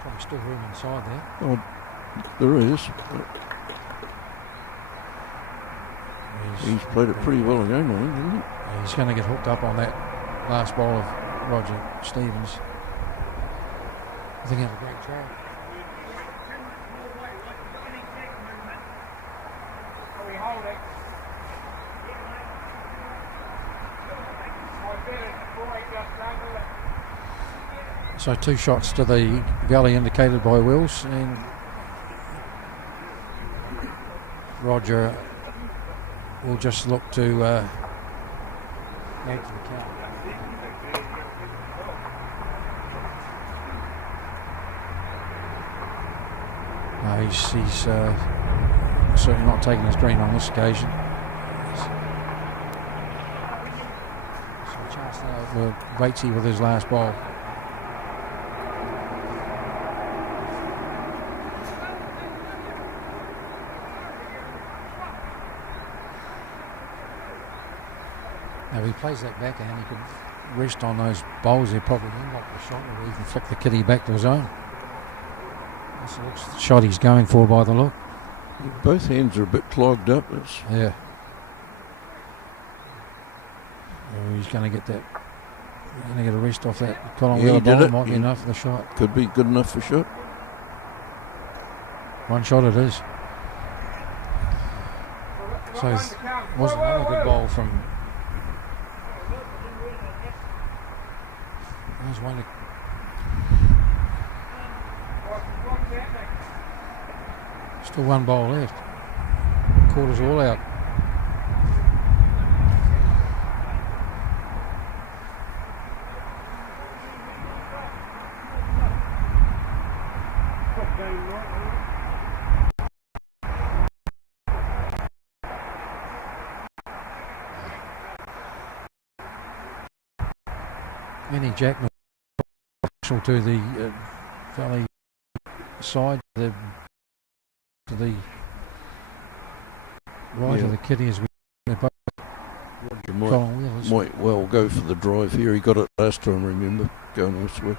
Probably still room inside there. Oh, there is. He's played it pretty well again, I think, isn't he? He's going to get hooked up on that last ball of Roger Stevens. I think he had a great try. So two shots to the gully indicated by Wills, and Roger will just look to add to the count. No, he's certainly not taking his green on this occasion. So a chance now for Batesy with his last ball. Now if he plays that backhand, he could rest on those bowls. He'll probably unlock the shot, or even flick the kitty back to his own. That's the shot he's going for by the look. Both hands are a bit clogged up. Yeah. He's going to get that. Going to get a rest off that Colin Wheeler ball. Might be enough for the shot. Could be good enough for shot. One shot it is. So it was another good ball from There's one. Still one bowl left. Quarters all out. Annie Jackman to the Valley side, to the right of the kitty as we both. Might well go for the drive here. He got it last time, remember, going elsewhere.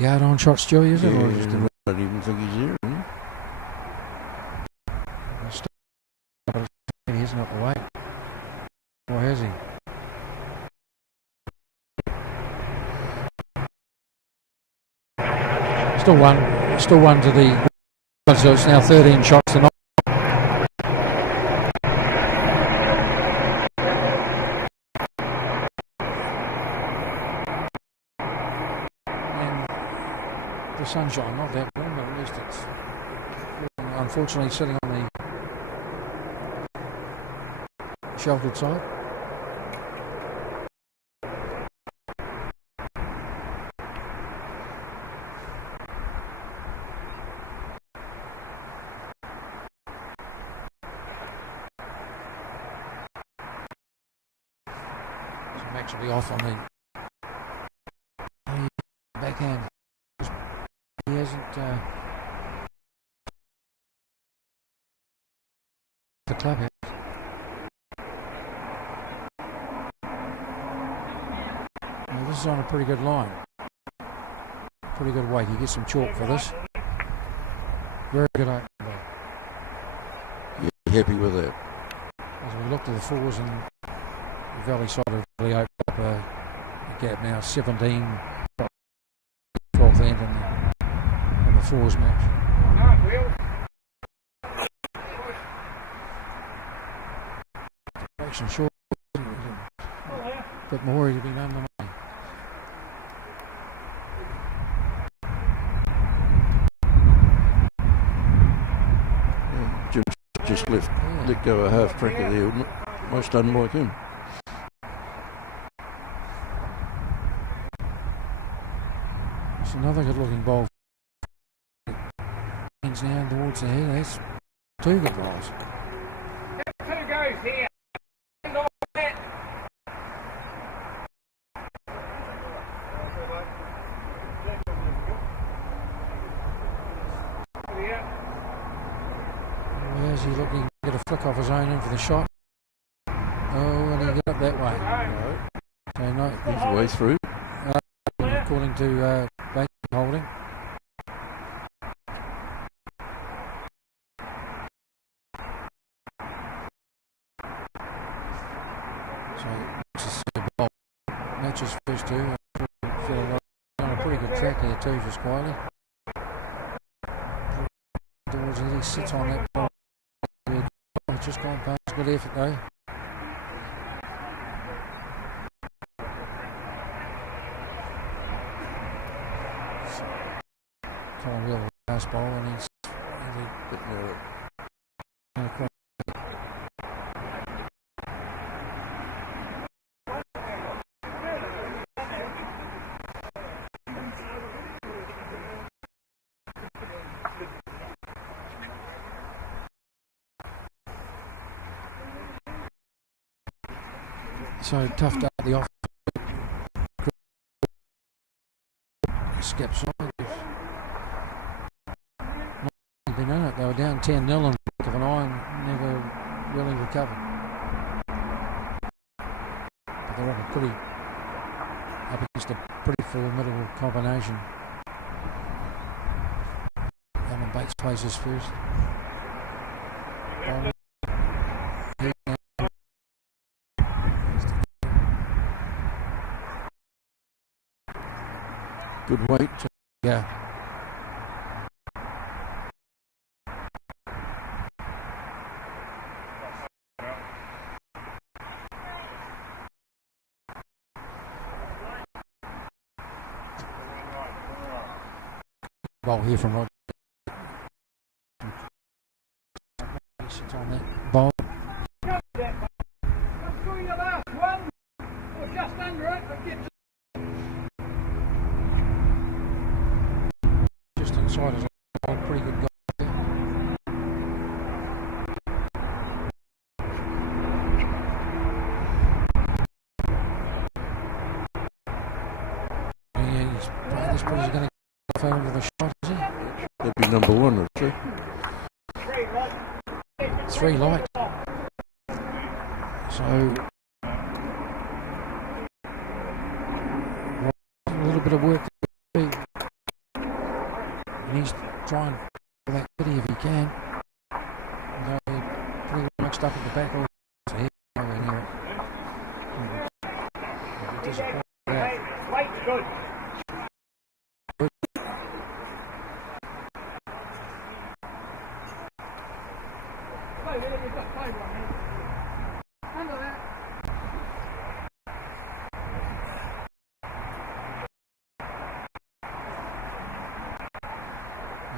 Yard on shot, Stewie, is it? Yeah, or just I don't even think he's here. He isn't up the way. Or has he? Still one to the. So it's now 13 shots to 9. And the sunshine, not that warm, but at least it's unfortunately sitting on the sheltered side. So Max will be off on the backhand. He hasn't the club yet. This is on a pretty good line. Pretty good weight. You get some chalk for this. Very good open ball. Yeah, happy with that. As we look to the fours and the Valley side have really opened up a gap now. 17, 12th end in the fours match. Action short. A bit more to be done than just let go a half cracker there, most unlike him. It's another good looking bowl. Hands down towards the head. That's two good bowls. Two goes here. Where's he looking to get a flick off his own in for the shot? Oh, and he got up that way. So no, he's way through. According to back holding. So matches first two. On a pretty good track here too, just quietly. Towards it, he sits on that ball. It's just gone past. Good effort though. Colin Wheel last ball and he's a bit more. So tough to the off. Skip side. Not been in it. They were down 10-0 and of an eye and never really recovered. But they're up against a pretty formidable combination. Alan Bates plays his first. Good weight. Yeah. Goal here from Roger. Sits on that ball. Come through your last one, or just under it, but get Just inside his goal, pretty good goal there. Yeah, this boy's going to go over the shot, is he? That'd be number 1 or 2. 3 light. So a little bit of work to do. And he's trying for that pity if he can. No, pretty well mixed up at the back. Or nowhere near it. He'll be disappointed with that. Weight's good.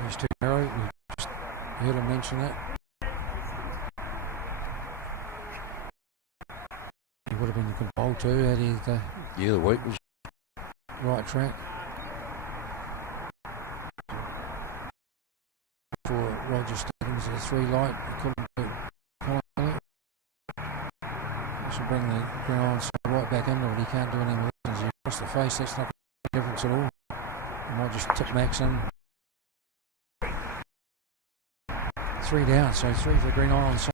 He's too narrow. We just heard him mention that. He would have been a good bowl too had he The weight was right track. For Roger Stevens, a 3 light. He couldn't do it. He should bring the ground side right back into it. He can't do any more. He's across the face. That's not going to make a difference at all. He might just tip Max in. 3 down, so 3 for the Green Island side.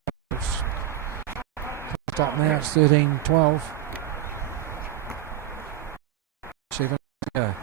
Stop now, it's 13-12. 7 to go.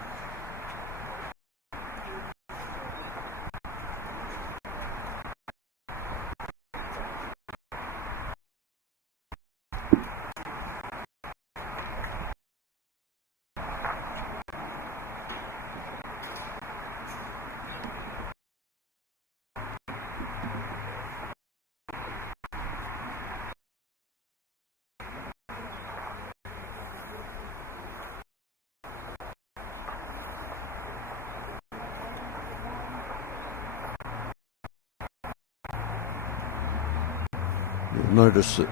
You'll notice that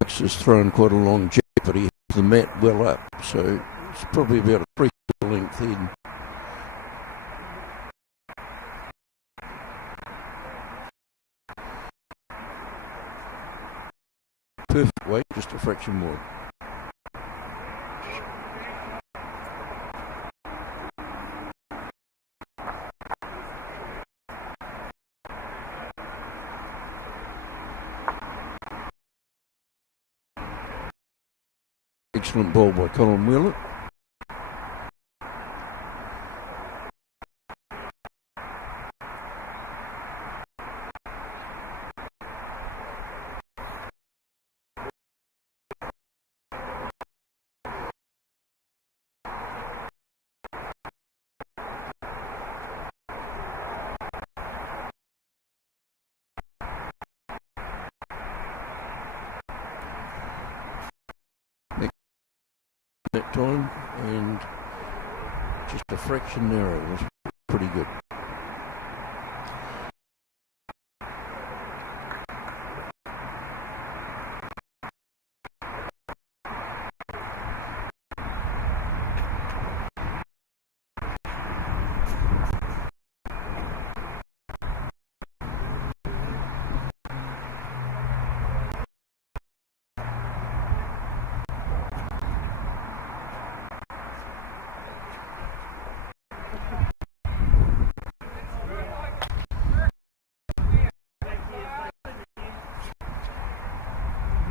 Max has thrown quite a long jab, but he has the mat well up, so it's probably about a 3 length in. Perfect weight, just a fraction more. Excellent ball by Colin Wheeler. That time, and just a fraction narrow was pretty good.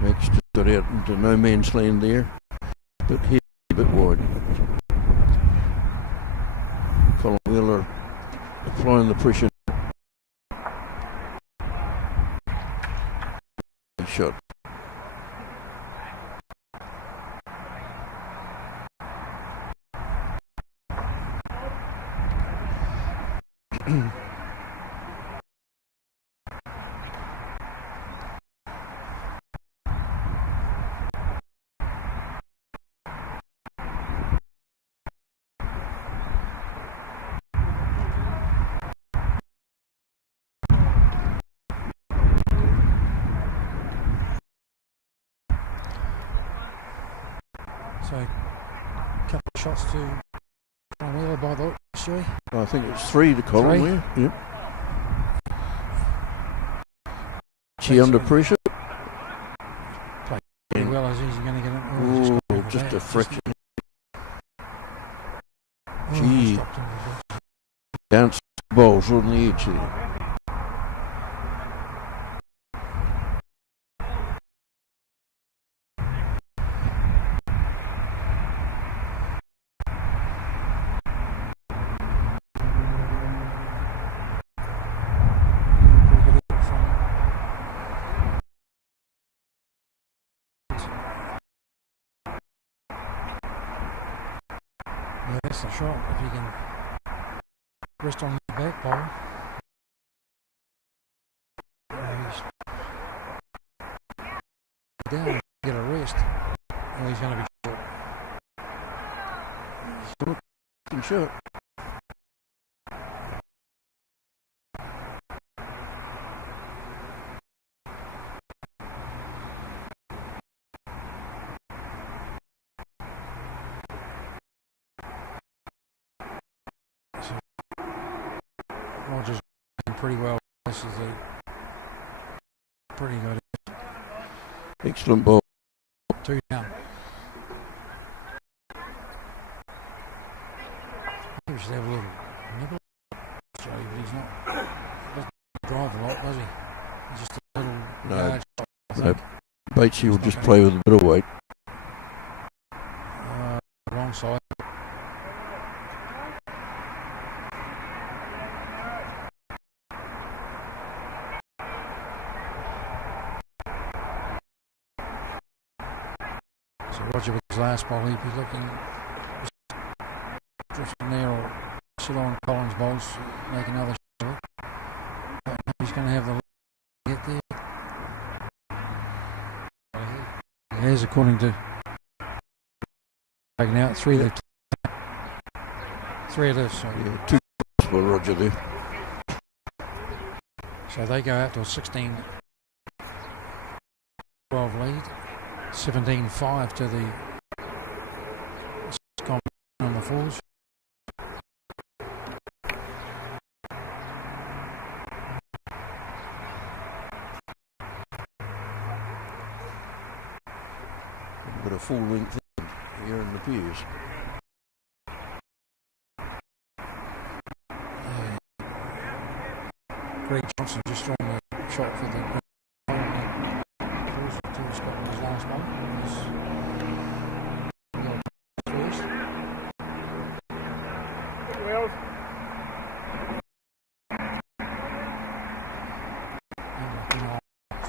Max just got out into no man's land there, but hit a bit wide. Colin Wheeler applying the pressure. Shot. So, a couple of shots to Colin Wheeler by the look, Stewie. I think it's 3 to Colin Wheeler. Yep. She under pressure. Played pretty well as he's going to get it. Just a fraction. Gee. Bounce balls on the edge there. Yeah, that's the shot. If you can rest on the back pole. He's down, get a rest. Oh, he's going to be short. Short. Rogers pretty well. This is a pretty good. Excellent ball. 2 down. He should have a little nibble. So he's not. Doesn't drive a lot, does he? He's just a little. No. Batesy will just play with a bit of weight. Wrong side. So Roger with his last ball, he'd be looking drifting there or sit on Collins' balls, make another shot. He's going to have the get there. There's according to taken out 3 left. 3 of this. So. Yeah, 2 for Roger there. So they go out to a 16-12 lead. 17-5 to the on the fours. We've got a full length here in the piers. Greg Johnson just throwing a shot for the his last one.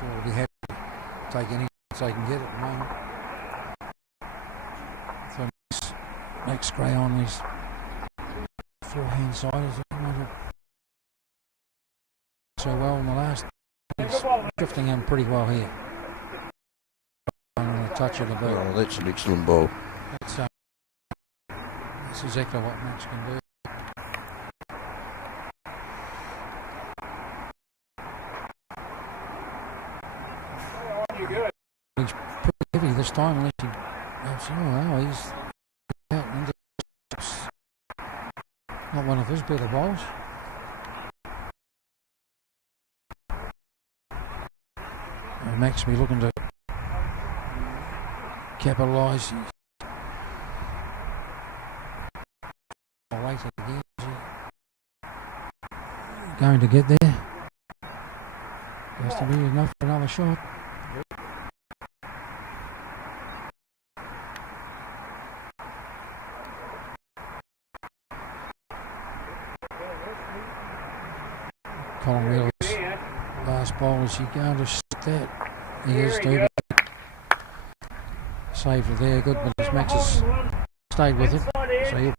We'll be happy to take any chance they can get at the moment. So Max Gray on his forehand side is so well in the last. He's drifting in pretty well here. A touch of the ball. Oh, that's an excellent ball. That's exactly what Max can do. He's pretty heavy this time, unless he. Oh, he's out into not one of his better bowls. Max will be looking to capitalise. Wait again. Going to get there. Has to be enough for another shot. Colin Wheeler's last ball, is he going to stick that? He is too. Saved it there, good, but his Max has stayed with it. So he'll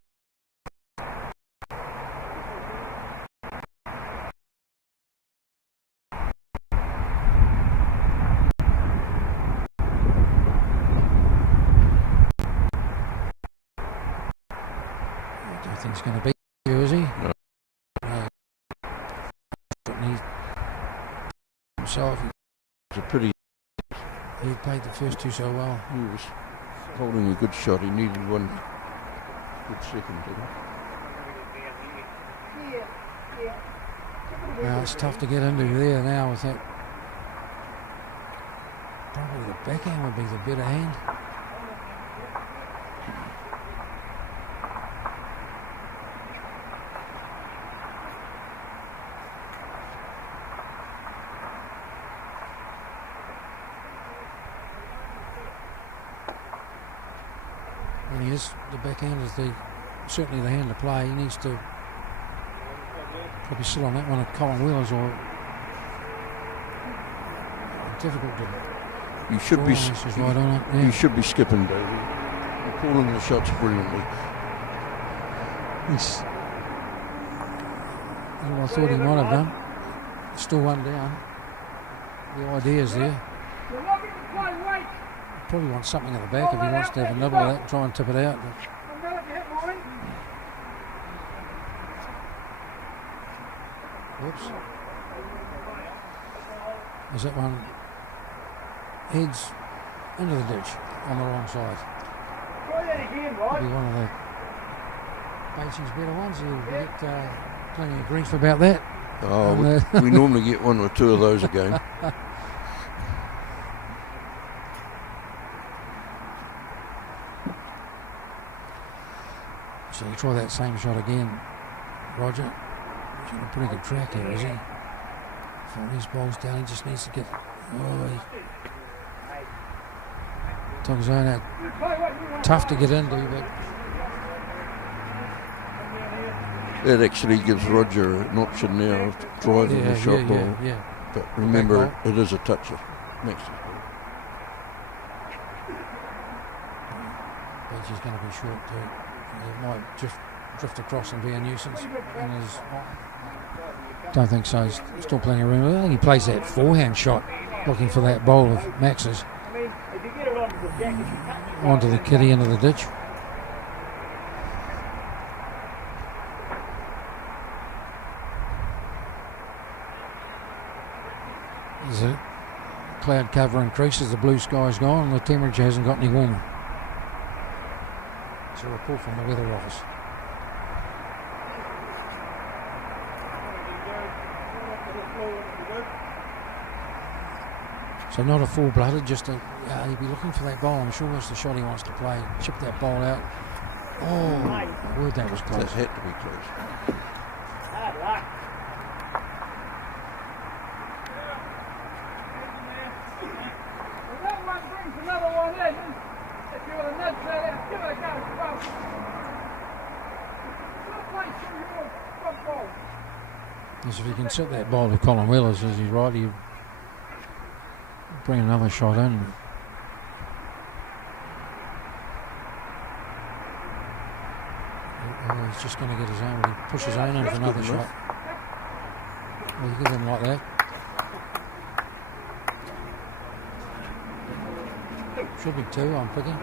I don't think he's going to beat you, is he? No. He's himself. It's a pretty. He played the first 2 so well. Yes. holding a good shot. He needed one good second, didn't he? Now it's tough to get into there now with that. Probably the backhand would be the better hand. And he is, the backhand is certainly the hand to play. He needs to probably sit on that one at Colin Wheelers or difficult to. You should be. Right on it. Yeah. You should be skipping, Davey. You're calling the shots brilliantly. Yes. That's what I thought he might have done. Still one down. The idea's there. Probably wants something at the back if he wants to have a nibble at it and try and tip it out. But whoops. Is that one heads into the ditch on the wrong side? Probably one of the Beatty's better ones. He'll get plenty of grief about that. Oh, we normally get one or two of those a game. So you try that same shot again, Roger. He's on a pretty good track here, is he? From his balls down, he just needs to get. Oh, he took his own out. Tough to get into, but that actually gives Roger an option now of driving the shot ball. Yeah. But remember, it is a toucher. Next. Beachy's going to be short too. He might drift across and be a nuisance. Don't think so. There's still plenty of room. I think he plays that forehand shot, looking for that bowl of Max's onto the kitty into the ditch. There's a cloud cover increases, the blue sky's gone, and the temperature hasn't got any warmer. It's a report from the weather office. So not a full-blooded, just a. He'd be looking for that ball. I'm sure that's the shot he wants to play. Chip that ball out. Oh, my word, that was close. That had to be close. Hard luck. Well, that one brings another one in. If you were to nudge that out, give it a go. Yes, if he can set that ball to Colin Wheelers as he's right, he'll bring another shot in. Oh, he's just going to get his own. He push his own in for another shot. Well, you give him like that. Should be two, I'm picking.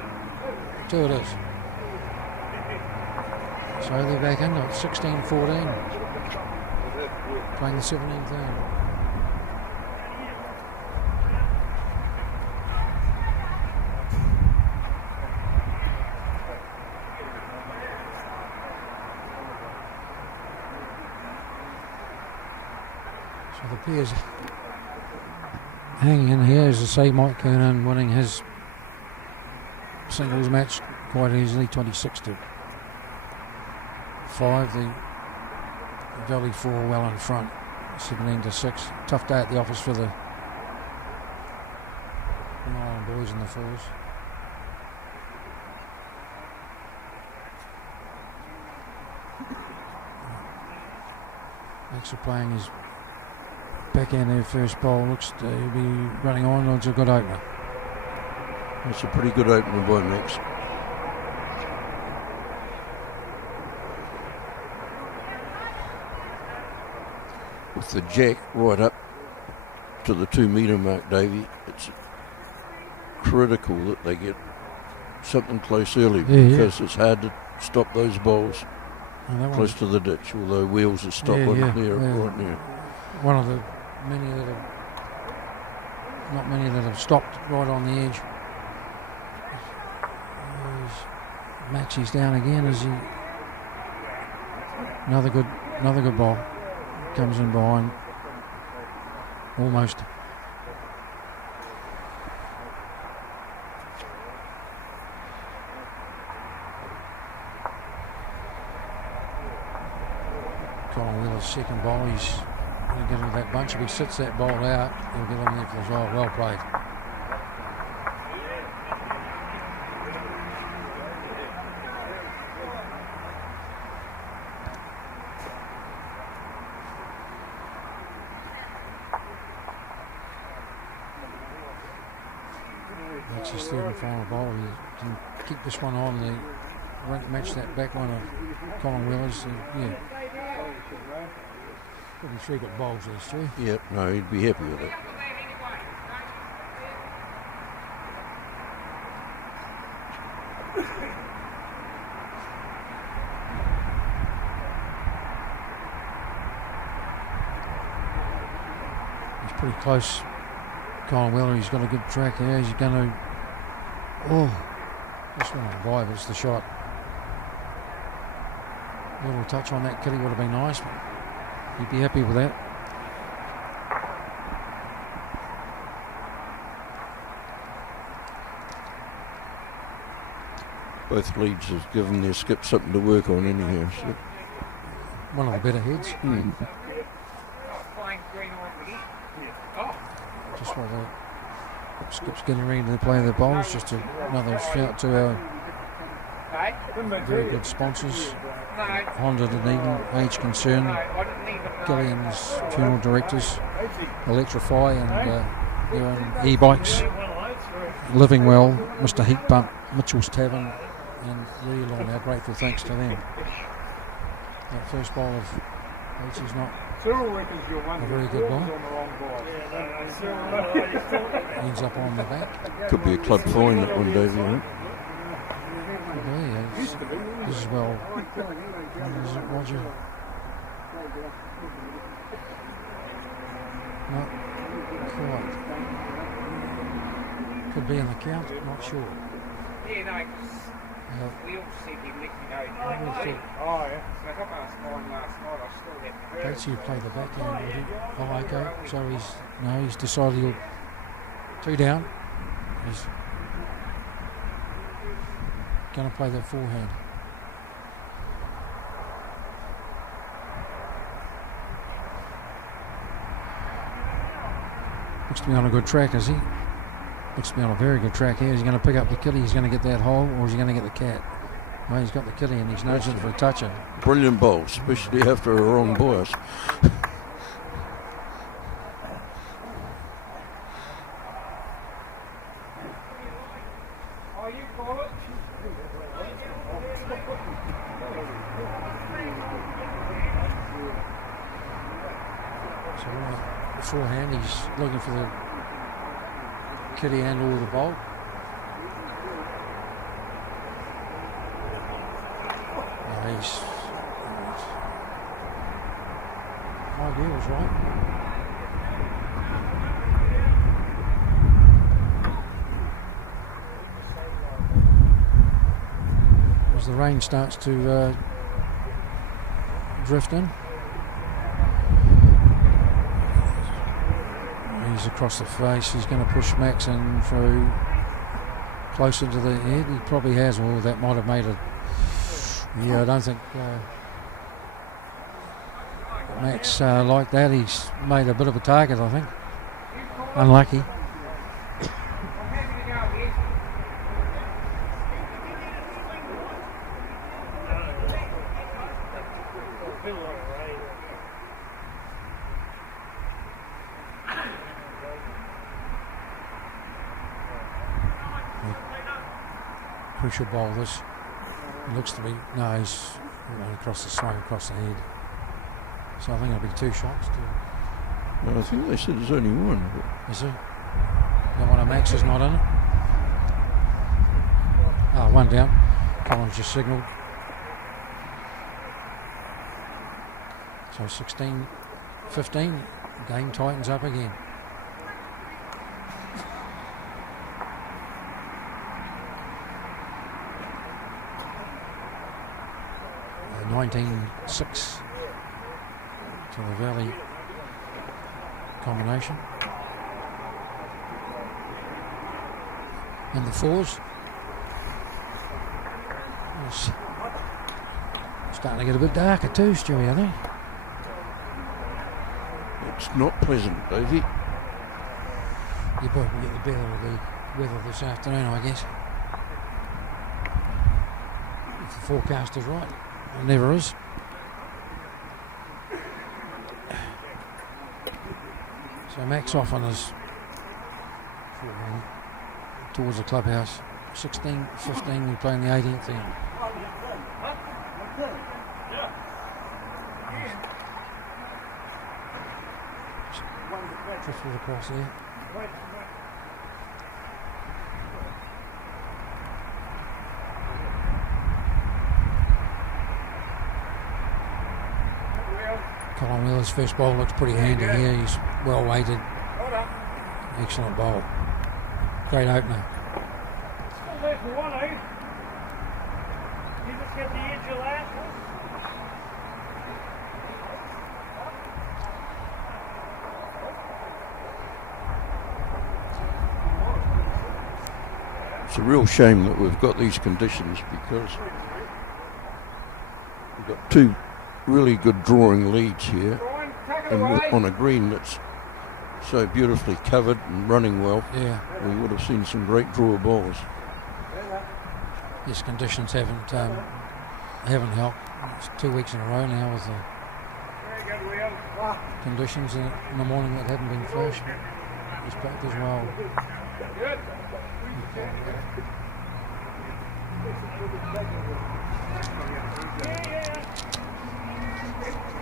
Two it is. So they're back in at 16-14. Playing the 17th game. So the pairs hanging in here, as I say, Mike Kernan winning his singles match quite easily, 26-5. The Valley 4 well in front, 17-6. Tough day at the office for the Island boys in the fours. Max are playing his backhand there first ball. Looks to be running on. It's a good opener. It's a pretty good opener by Max. With the jack right up to the 2 metre mark, Davey, it's critical that they get something close early because it's hard to stop those balls close to the ditch, although Wheels has stopped one there right now. One of the many that have, not many that have stopped right on the edge. Maxie's down again. Is he? Another good ball. Comes in behind. Almost. Colin Wheeler's second ball. He's going to get into that bunch. If he sits that ball out, he'll get in there for the shot. Well played. That's his third and final ball. He can keep this one on. The match that back one of Colin Wheeler's. Yeah. Probably 3 good bowls, these 3. Yep, no, he'd be happy with it. He's pretty close. Colin Wheeler, he's got a good track there. He's going to. Oh, this one on by, but it's the shot. A little touch on that kitty would have been nice, but he'd be happy with that. Both leads have given their skip something to work on anyhow. So. One of the better heads. Just while the skip's getting ready to play their bowls, just another shout to our very good sponsors. Honda Dunedin, Age Concern, Gillian's Funeral Directors, Electrify and their own e-bikes, Living Well, Mr. Heat Pump, Mitchell's Tavern and really long. Our grateful thanks to them. That first ball of H is not a very good ball. Ends up on the back. Could be a club fine that one, Davey, right? Yeah, this is well. Is it Roger? Not quite. Could be in the count, not sure. Yeah, no, because we all said he'd let me know. So I got last night, I still haven't heard. Casey played the backhand, would he? Oh, okay. So he's decided he'll 2 down. He's going to play that forehand. Looks to be on a good track, is he? Looks to be on a very good track here. He's going to pick up the kitty. He's going to get that hole, or is he going to get the cat? Well, he's got the kitty and he's nudging for a toucher. Brilliant bowl, especially after a wrong bias. So beforehand, he's looking for the kitty and or the bolt. He's idea was right. As the rain starts to drift in, he's across the face. He's going to push Max in through close into the head. He probably has. Well, that might have made it. Yeah, I don't think Max like that. He's made a bit of a target, I think. Unlucky. Crucial ball this. It looks to be, no, he's across the swing, across the head. So I think it'll be 2 shots. Well, I think they said there's only one. But... Is there? That one of Max is not in it. Ah, 1 down. Collins just signalled. So 16-15. Game tightens up again. 19-6 to the Valley combination. And the fours. It's starting to get a bit darker too, Stewie, I think. It's not pleasant, Davey. You probably get the better of the weather this afternoon, I guess. If the forecast is right. It never is. So Max off on his towards the clubhouse. 16-15, we play in the 18th end. Drifted across there. Colin Wheeler's first bowl looks pretty handy here. He's well weighted. Excellent bowl. Great opener. You just get the edge of that. It's a real shame that we've got these conditions because we've got two really good drawing leads here, and on a green that's so beautifully covered and running well. Yeah, we would have seen some great draw balls. These conditions haven't helped. It's 2 weeks in a row now with the conditions in the morning that haven't been flash. He's practiced well.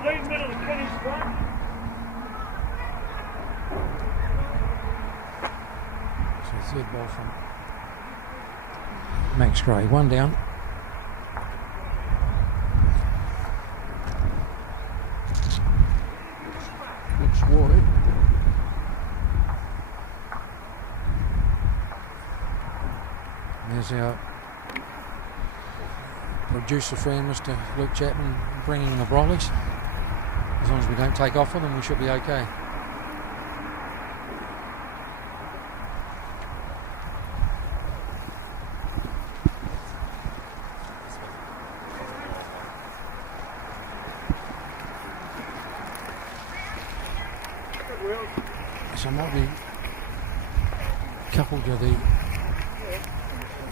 Lead middle of Kenny's front. So third ball from Max Gray, one down. Looks wide. There's our producer friend, Mr. Luke Chapman, bringing the brollies. As long as we don't take off with them, we should be okay. So might be coupled to the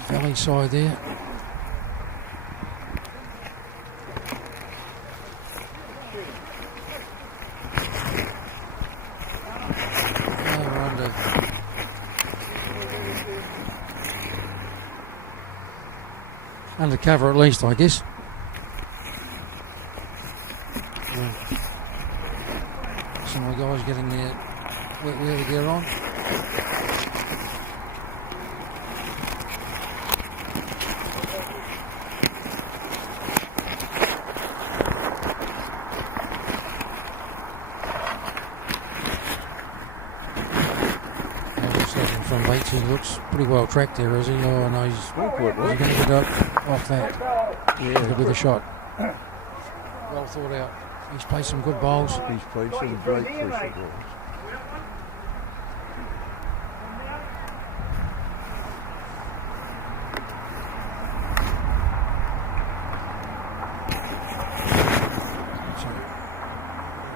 Valley side there. We're under cover at least, I guess. Yeah. Some of the guys getting their wet weather gear on. From Bates, he looks pretty well tracked there, is he? Oh no, he's going to get up off that. Yeah, with a shot. Well thought out. He's played some good bowls. He's played some great pressure balls.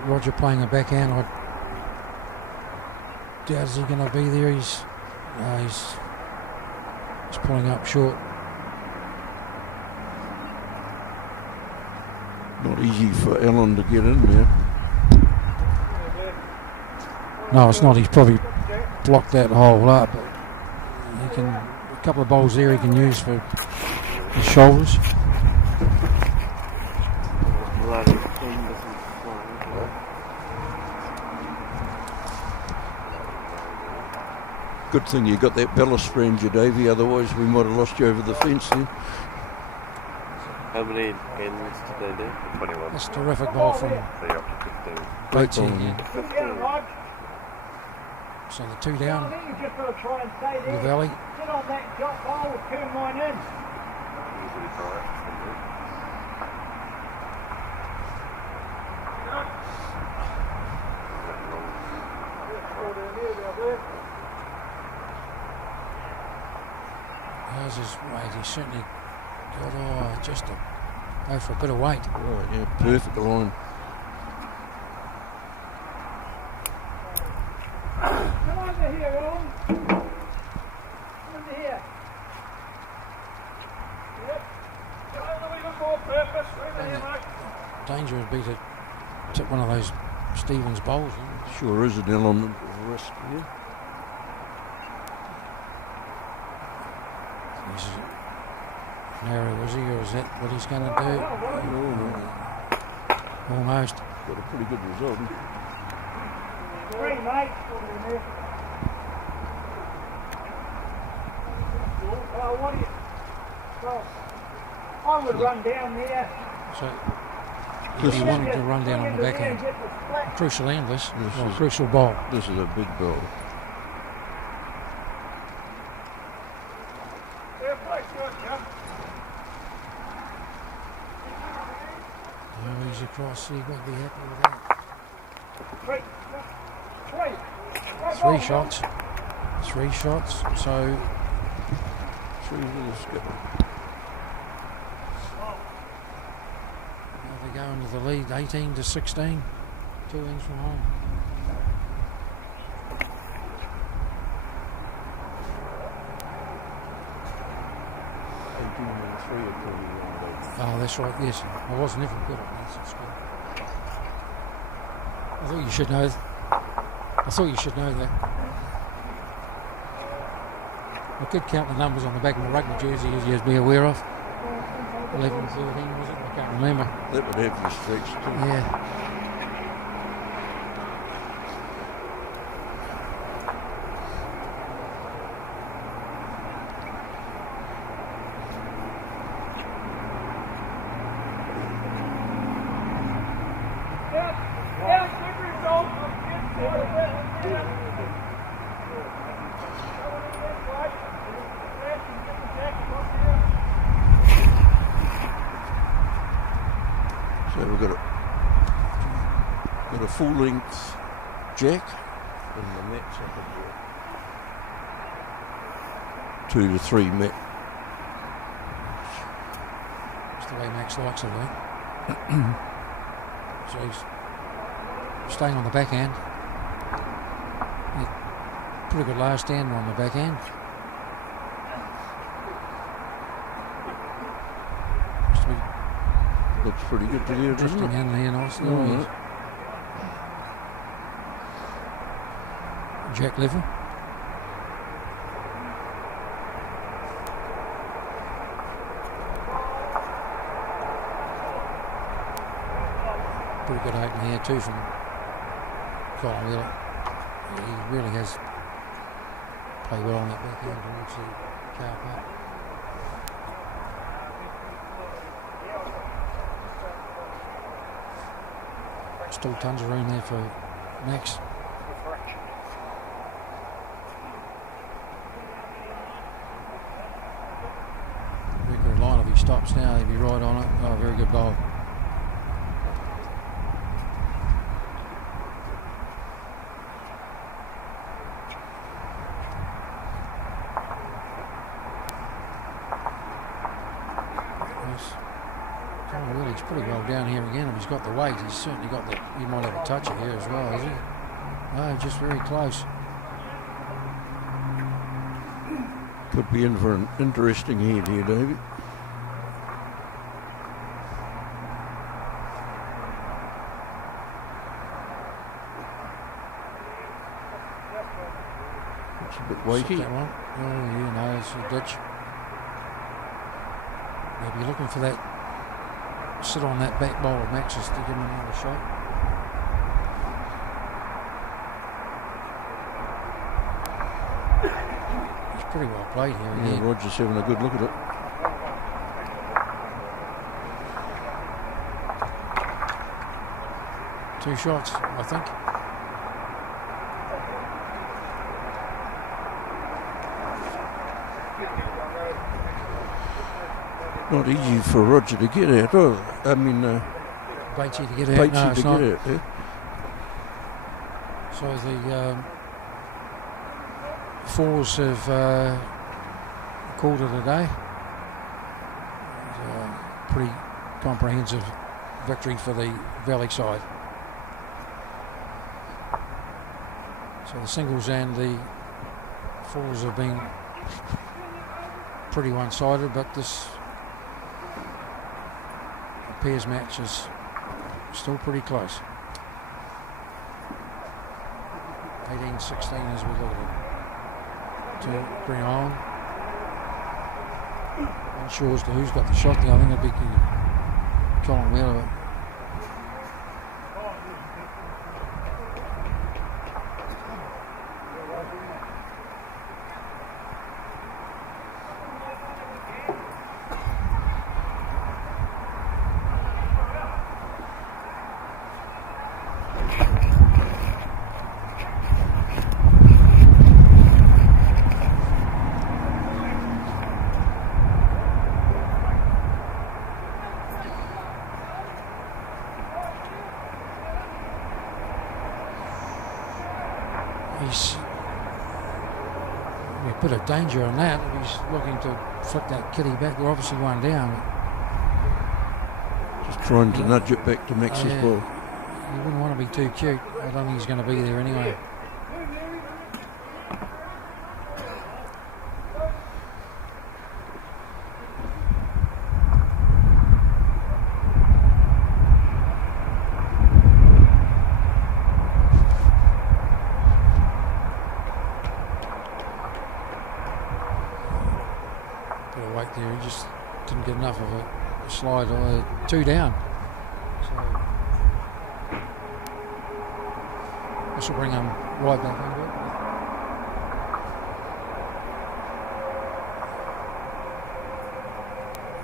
Roger playing a backhand. I doubt is he going to be there. He's pulling up short. Not easy for Allen to get in there. No, it's not. He's probably blocked that hole up. He can a couple of bowls there he can use for his shoulders. Good thing you got that ballast around you, Davey, otherwise we might have lost you over the fence then. How many ends did they do? 21. That's a terrific ball from So you're up to 15. Great Bates. ball. So the two down. I think you just got to try and stay The there. Valley. Sit on that drop bowl with turn mine in. Usually try it. How's his weight? He's certainly got just to go for a bit of weight. Right, yeah, perfect line. Come under here, Owen. Come under here. Yep. Got a little bit more purpose. Over here, mate. Danger would be to tip one of those Stevens bowls. Sure is an element of risk here. He's narrow, is he, or is that what he's going to do? Almost. Got a pretty good result. Three, mate. What do you... Well, I would run down there. So, if you wanted to run down on the back end, crucial end this is crucial ball. This is a big ball. He's across, so you've got to be happy with that. Three shots, so 3 minutes go. now they go into the lead 18 to 16, 2 ends from home. Oh, that's right, yes. I was never good at this at school. I thought you should know that. I could count the numbers on the back of my rugby jersey as you'd be aware of. 11, 13, was it? I can't remember. That would have you stretched too. Yeah. So we've got a full length jack and the net's up at the 2 to 3 met. That's the way Max likes it, though. So he's staying on the back end. Pretty good last stand on the back end. Looks pretty good to you, doesn't Drifting it? in there nicely. Mm-hmm. Jack level. Pretty good opening here too from Colin Wheeler. He really has played well on that back end towards the car park. Still tons of room there for Max. Very good line if he stops now, he'll be right on it. Oh, very good bowl. He's pretty well down here again. If he's got the weight, he's certainly got the. He might have a toucher here as well, has he? No, just very close. Could be in for an interesting head here, David. It's a bit weighty. That one. Oh, you know, it's a ditch. They'll be looking for that. Sit on that back bowl of Max's to give him another shot. He's pretty well played here again. Yeah, Roger's having a good look at it. Two shots, I think. Not easy for Roger to get out, oh, I mean, Batesy to get out. Batesy No, it's to not. get out, yeah. So the fours have called it a day. Pretty comprehensive victory for the Valley side. So the singles and the fours have been pretty one-sided, but this pairs match is still pretty close. 18-16 as we look at it. To bring on. Unsure as to who's got the shot there. I think it'd be Colin Wheeler. He's a bit of danger on that. He's looking to flick that kitty back. They're obviously one down. Just trying to nudge it back to Max's ball. You wouldn't want to be too cute. I don't think he's going to be there anyway. There, he just didn't get enough of a slide. Two down. So this will bring him right back into it.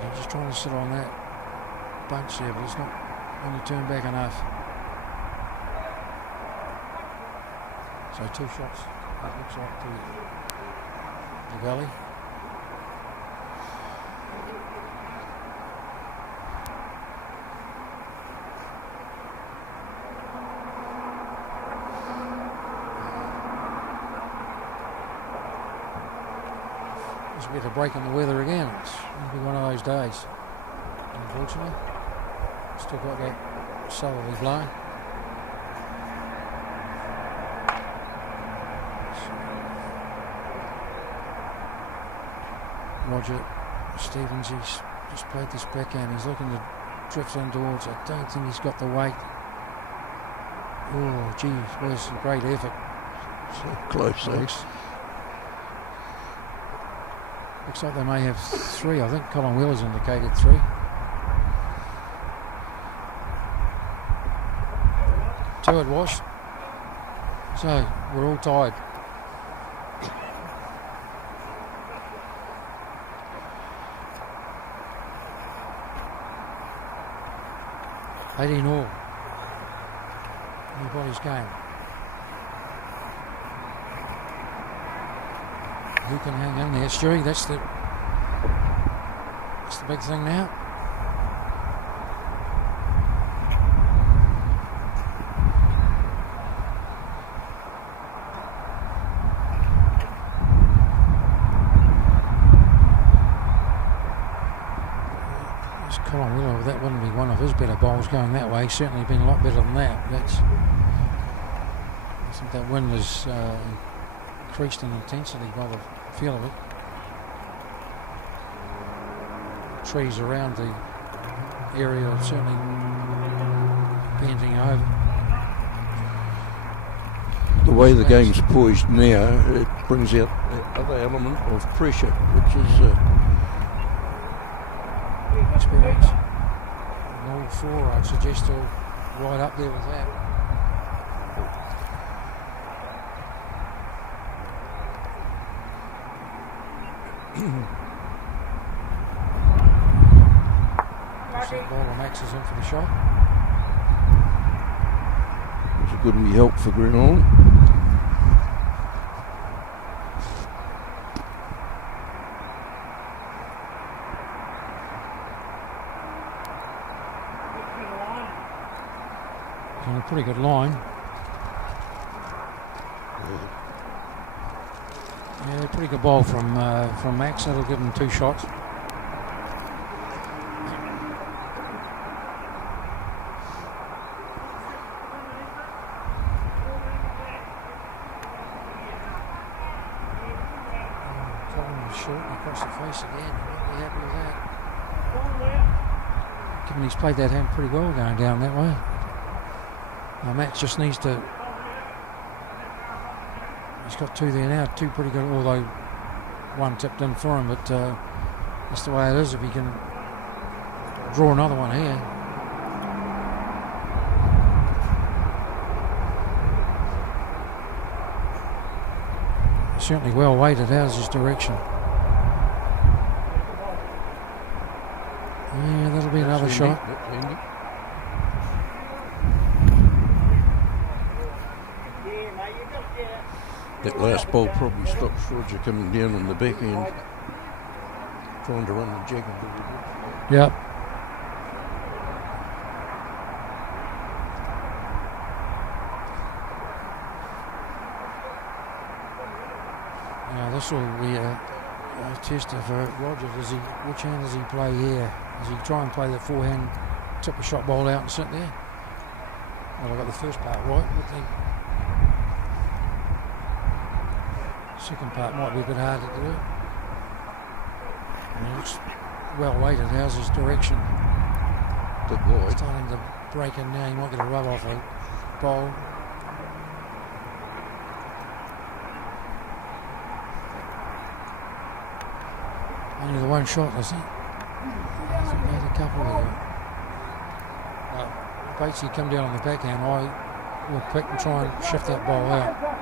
He's just trying to sit on that bunch there, but he's not going to turn back enough. So 2 shots, it looks like, to the Valley. We had a break in the weather again. It's going to be one of those days, unfortunately. Still got that southerly blow. Roger Stevens, he's just played this backhand. He's looking to drift in towards. I don't think he's got the weight. Oh, geez, was a great effort. So close, thanks. Looks like they may have 3. I think Colin Wheeler's indicated 3. Two it was. So we're all tied. $18 all. Anybody's game. Who can hang in there? Stewie, that's the big thing now. There's Colin Wheeler. That wouldn't be one of his better bowls going that way. He's certainly been a lot better than that. I think that wind has increased in intensity by the feel of it. Trees around the area are certainly bending over. The way the game's poised now, it brings out the other element of pressure, which is experience. An all 4, I'd suggest, to right up there with that. Bowler Max is in for the shot. It's a good wee help for Greenholm. He's on a pretty good line. pretty good ball from Max. That'll give him 2 shots. Short across the face again. Not be happy with that. Given he's played that hand pretty well going down that way. Now Max just needs to. He's got 2 there now, 2 pretty good, although 1 tipped in for him, but that's the way it is. If he can draw another one here. Certainly well weighted. How's his direction? Yeah, that'll be another shot. That last ball probably stops Roger coming down on the back end, trying to run the jack and do it. Yep. Now this will be a tester for Roger. Which hand does he play here? Does he try and play the forehand, tip a shot ball out and sit there? Well, I got the first part right, but the second part might be a bit harder to do. And it looks well weighted. How's his direction? Starting to break in now. He might get a rub off a bowl. Only the 1 shot, I think. I think he had a couple there. Batesy come down on the backhand. I will pick and try and shift that ball out. That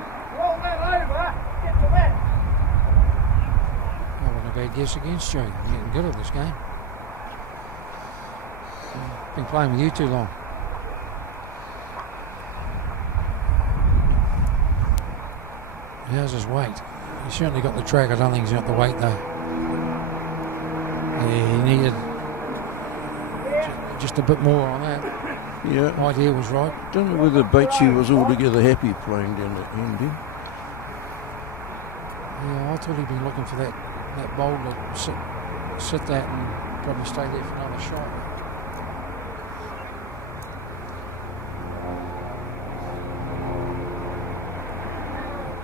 wasn't a bad guess against you. I'm getting good at this game. I've been playing with you too long. How's his weight? He's certainly got the track. I don't think he's got the weight though. Yeah, he needed just a bit more on that. Yeah. Idea was right. Don't know whether Batesy was altogether happy playing down that end. Yeah, I thought he'd been looking for that bowl to sit that and probably stay there for another shot.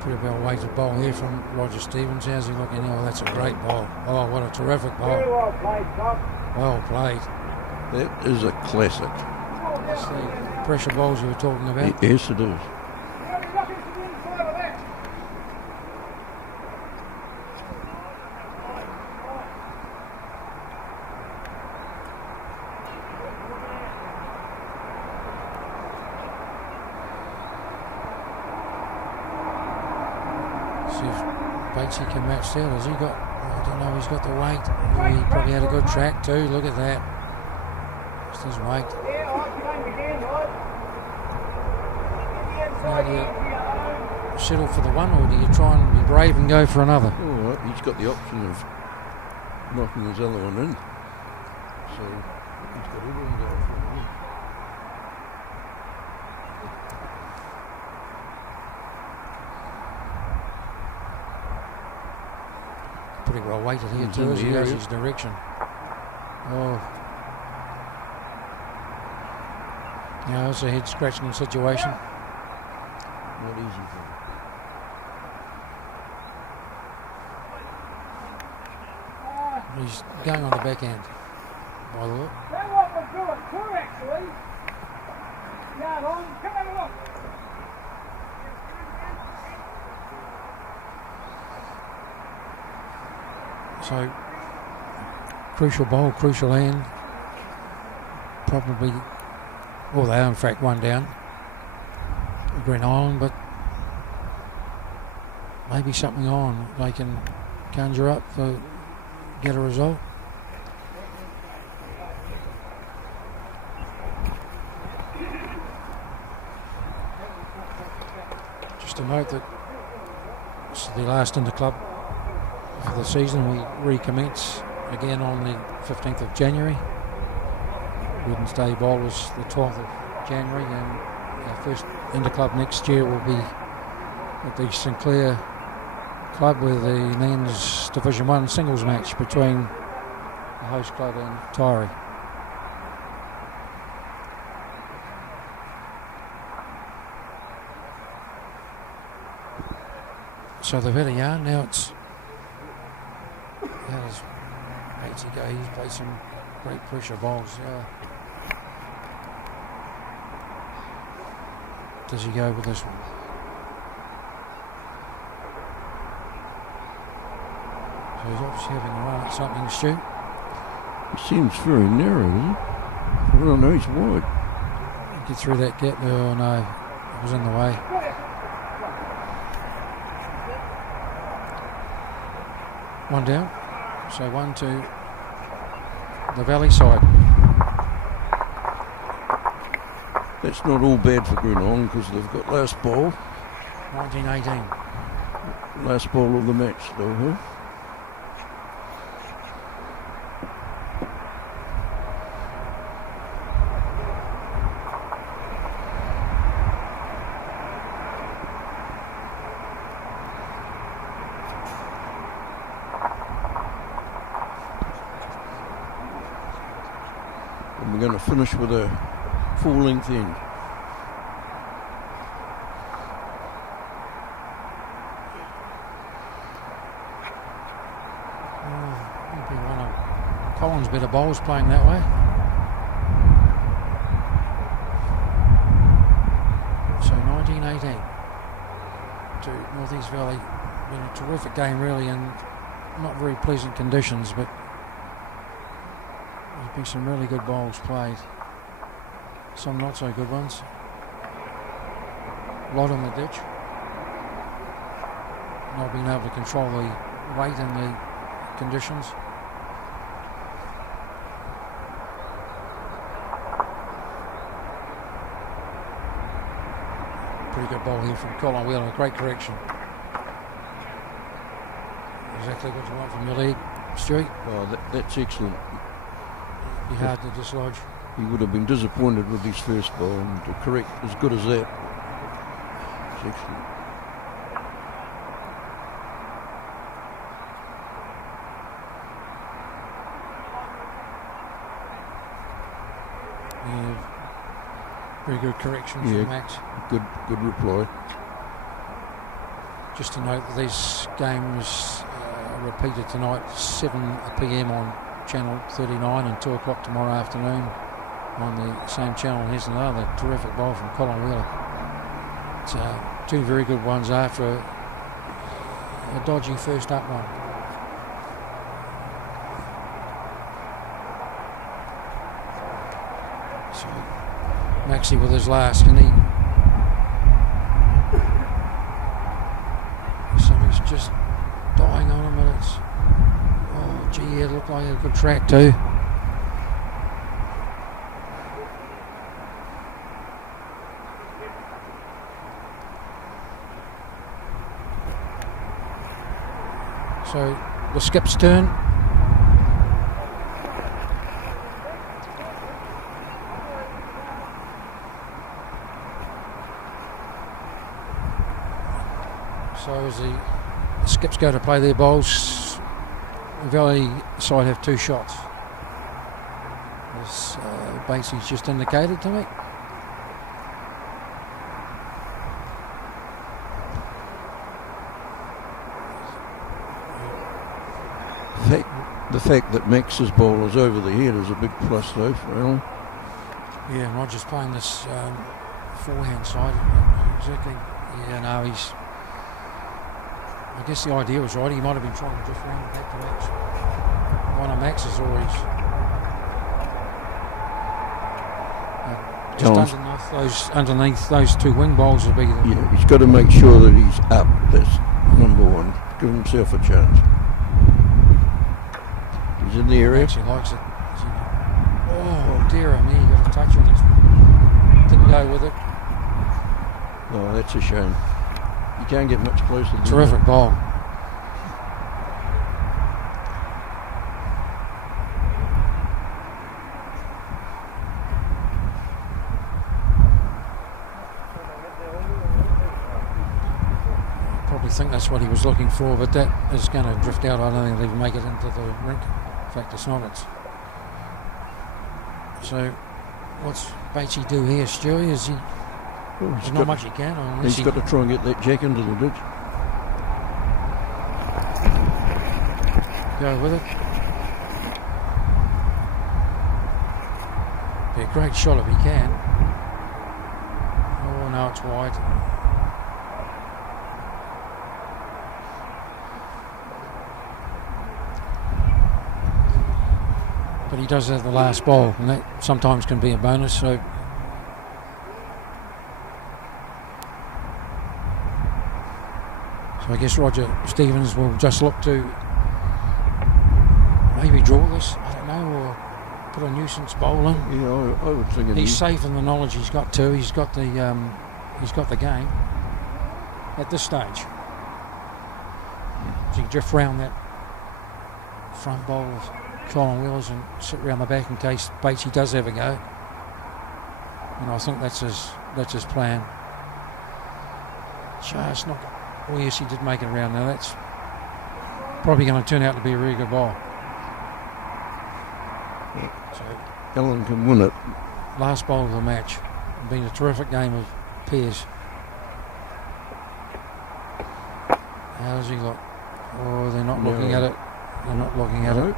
Pretty well weighted bowl here from Roger Stevens. How's he looking? Oh, that's a great bowl. Oh, what a terrific bowl. Well played, Doc. Well played. That is a classic. That's the pressure bowls you were talking about. Yes, it is. See if Batesy can match that. Has he got? I don't know. He's got the weight. He probably had a good track too. Look at that. Just his weight. Now do you settle for the 1, or do you try and be brave and go for another? Oh, well, he's got the option of knocking his other one in. So he's got everything going for him. Pretty well weighted here too as he goes his direction. Oh. Yeah, it's a head scratching situation. Not easy for him. He's going on the backhand, by the look. That one was good too, actually. Yeah, on, come and look. So, crucial bowl, crucial hand. Probably, well, they are in fact 1 down. Green Island, but maybe something on they can conjure up to get a result. Just to note that this is the last inter-club for the season. We recommence again on the 15th of January. Wednesday bowl is the 12th of January, and our first inter-club next year will be at the Sinclair club with the men's Division 1 singles match between the host club and Tyree. So they've had a yarn, now it's how's Batesy go? He's played some great pressure bowls. Does he go with this one? So he's obviously having a run at something, Stu. It seems very narrow, isn't it? I don't know, he's wide. Get through that gap. Oh no, it was in the way. One down. So 1 to the Valley side. That's not all bad for Grenon because they've got last ball. 1918. Last ball of the match though, huh? And we're going to finish with a full-length end. Might be one of Collins' better bowls playing that way. So 1918 to North East Valley. Been a terrific game really, in not very pleasant conditions, but there's been some really good bowls played. Some not so good ones. A lot in the ditch. Not being able to control the weight and the conditions. Pretty good ball here from Colin Wheeler. Great correction. Exactly what you want from your lead, Stewie. Oh, that's excellent. Be hard to dislodge. He would have been disappointed with his first ball, and to correct as good as that, it's excellent. Yeah, very good correction from Max. Good reply. Just to note that these games are repeated tonight, 7 p.m. on Channel 39 and 2 o'clock tomorrow afternoon on the same channel. Here's another terrific bowl from Colin Wheeler. It's two very good ones after a dodgy first up one. So Maxie with his last, and something's just dying on him, and it's, oh gee, it looked like a good track too. So the skip's turn. So as the skips go to play their bowls, the Valley side have 2 shots. As Basie's just indicated to me. The fact that Max's ball is over the head is a big plus though for Alan. Yeah, and Roger's playing this forehand side. Exactly. Yeah, no, he's... I guess the idea was right. He might have been trying to just round back to Max. One of Max's always... just underneath those 2 wing bowls will be... Yeah, he's got to make sure that he's up. That's number one. Give himself a chance. He's in the area. Maxie likes it. Oh dear me, he got a touch on it. Didn't go with it. Oh, that's a shame. You can't get much closer than Terrific that. ball. Probably think that's what he was looking for, but that is going to drift out. I don't think they'll make it into the rink. In fact, it's not. So, what's Batesy do here, Stewie? Is he? Well, there's not much he can. He's got to try and get that jack into the ditch. Go with it. Be a great shot if he can. Oh, no, it's wide. But he does have the last ball, and that sometimes can be a bonus. So I guess Roger Stevens will just look to maybe draw this, I don't know, or put a nuisance bowl in. Yeah, I would think he's safe in the knowledge he's got to. He's got the game at this stage. So you can drift round that front bowl of Colin Wheelers and sit round the back in case Batesy does have a go. And I think that's his plan. Just not. Oh yes, he did make it around now. That's probably going to turn out to be a really good ball. So Ellen can win it. Last bowl of the match. It's been a terrific game of pairs. How does he look? Oh, they're not looking at it. They're not looking at it.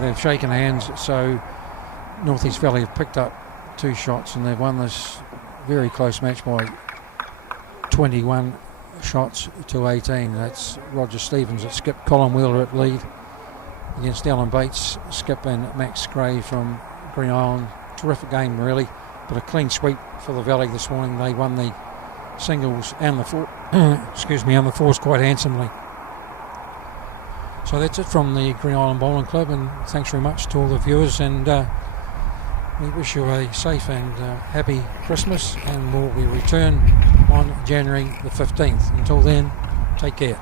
They've shaken hands. So North East Valley have picked up 2 shots and they've won this very close match by 21 shots to 18. That's Roger Stevens at skip, Colin Wheeler at lead against Alan Bates, skip and Max Gray from Green Island. Terrific game really, but a clean sweep for the Valley this morning. They won the singles and the and the fours quite handsomely. So that's it from the Green Island Bowling Club, and thanks very much to all the viewers, and we wish you a safe and happy Christmas, and we return on January the 15th. Until then, take care.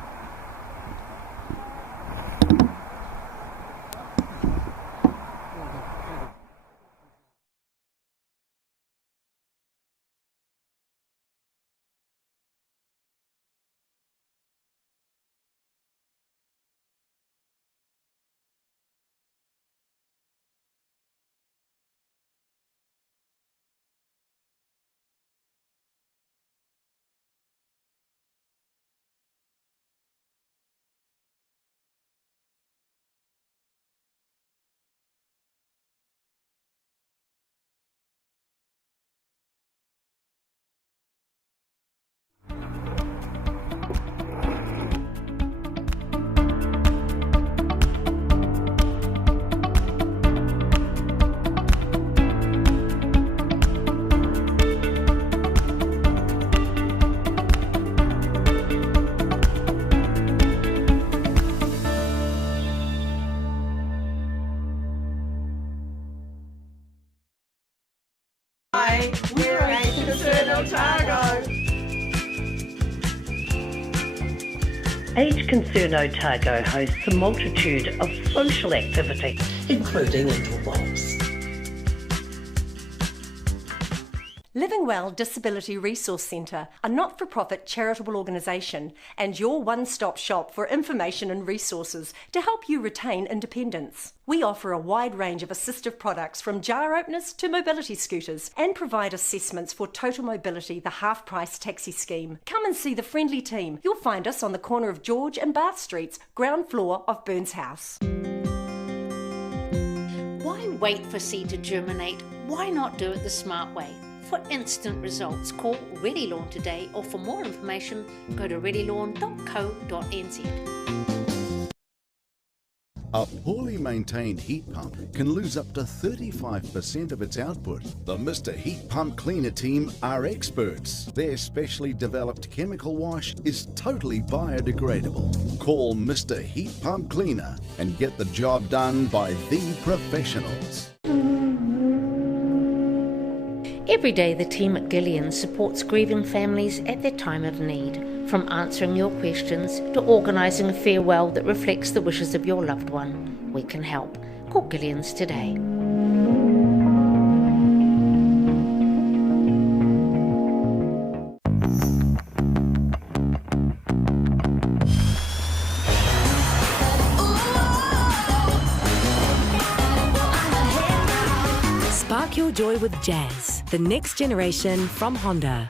We're a Concern Otago. Age Concern Otago hosts a multitude of social activities, including indoor bowls. Living Well Disability Resource Centre, a not-for-profit charitable organisation and your one-stop shop for information and resources to help you retain independence. We offer a wide range of assistive products from jar openers to mobility scooters and provide assessments for Total Mobility, the half-price taxi scheme. Come and see the friendly team. You'll find us on the corner of George and Bath Streets, ground floor of Burns House. Why wait for seed to germinate? Why not do it the smart way? For instant results, call Ready Lawn today, or for more information, go to readylawn.co.nz. A poorly maintained heat pump can lose up to 35% of its output. The Mr. Heat Pump Cleaner team are experts. Their specially developed chemical wash is totally biodegradable. Call Mr. Heat Pump Cleaner and get the job done by the professionals. Every day the team at Gillian supports grieving families at their time of need. From answering your questions to organising a farewell that reflects the wishes of your loved one, we can help. Call Gillian's today. your joy with Jazz, the next generation from Honda.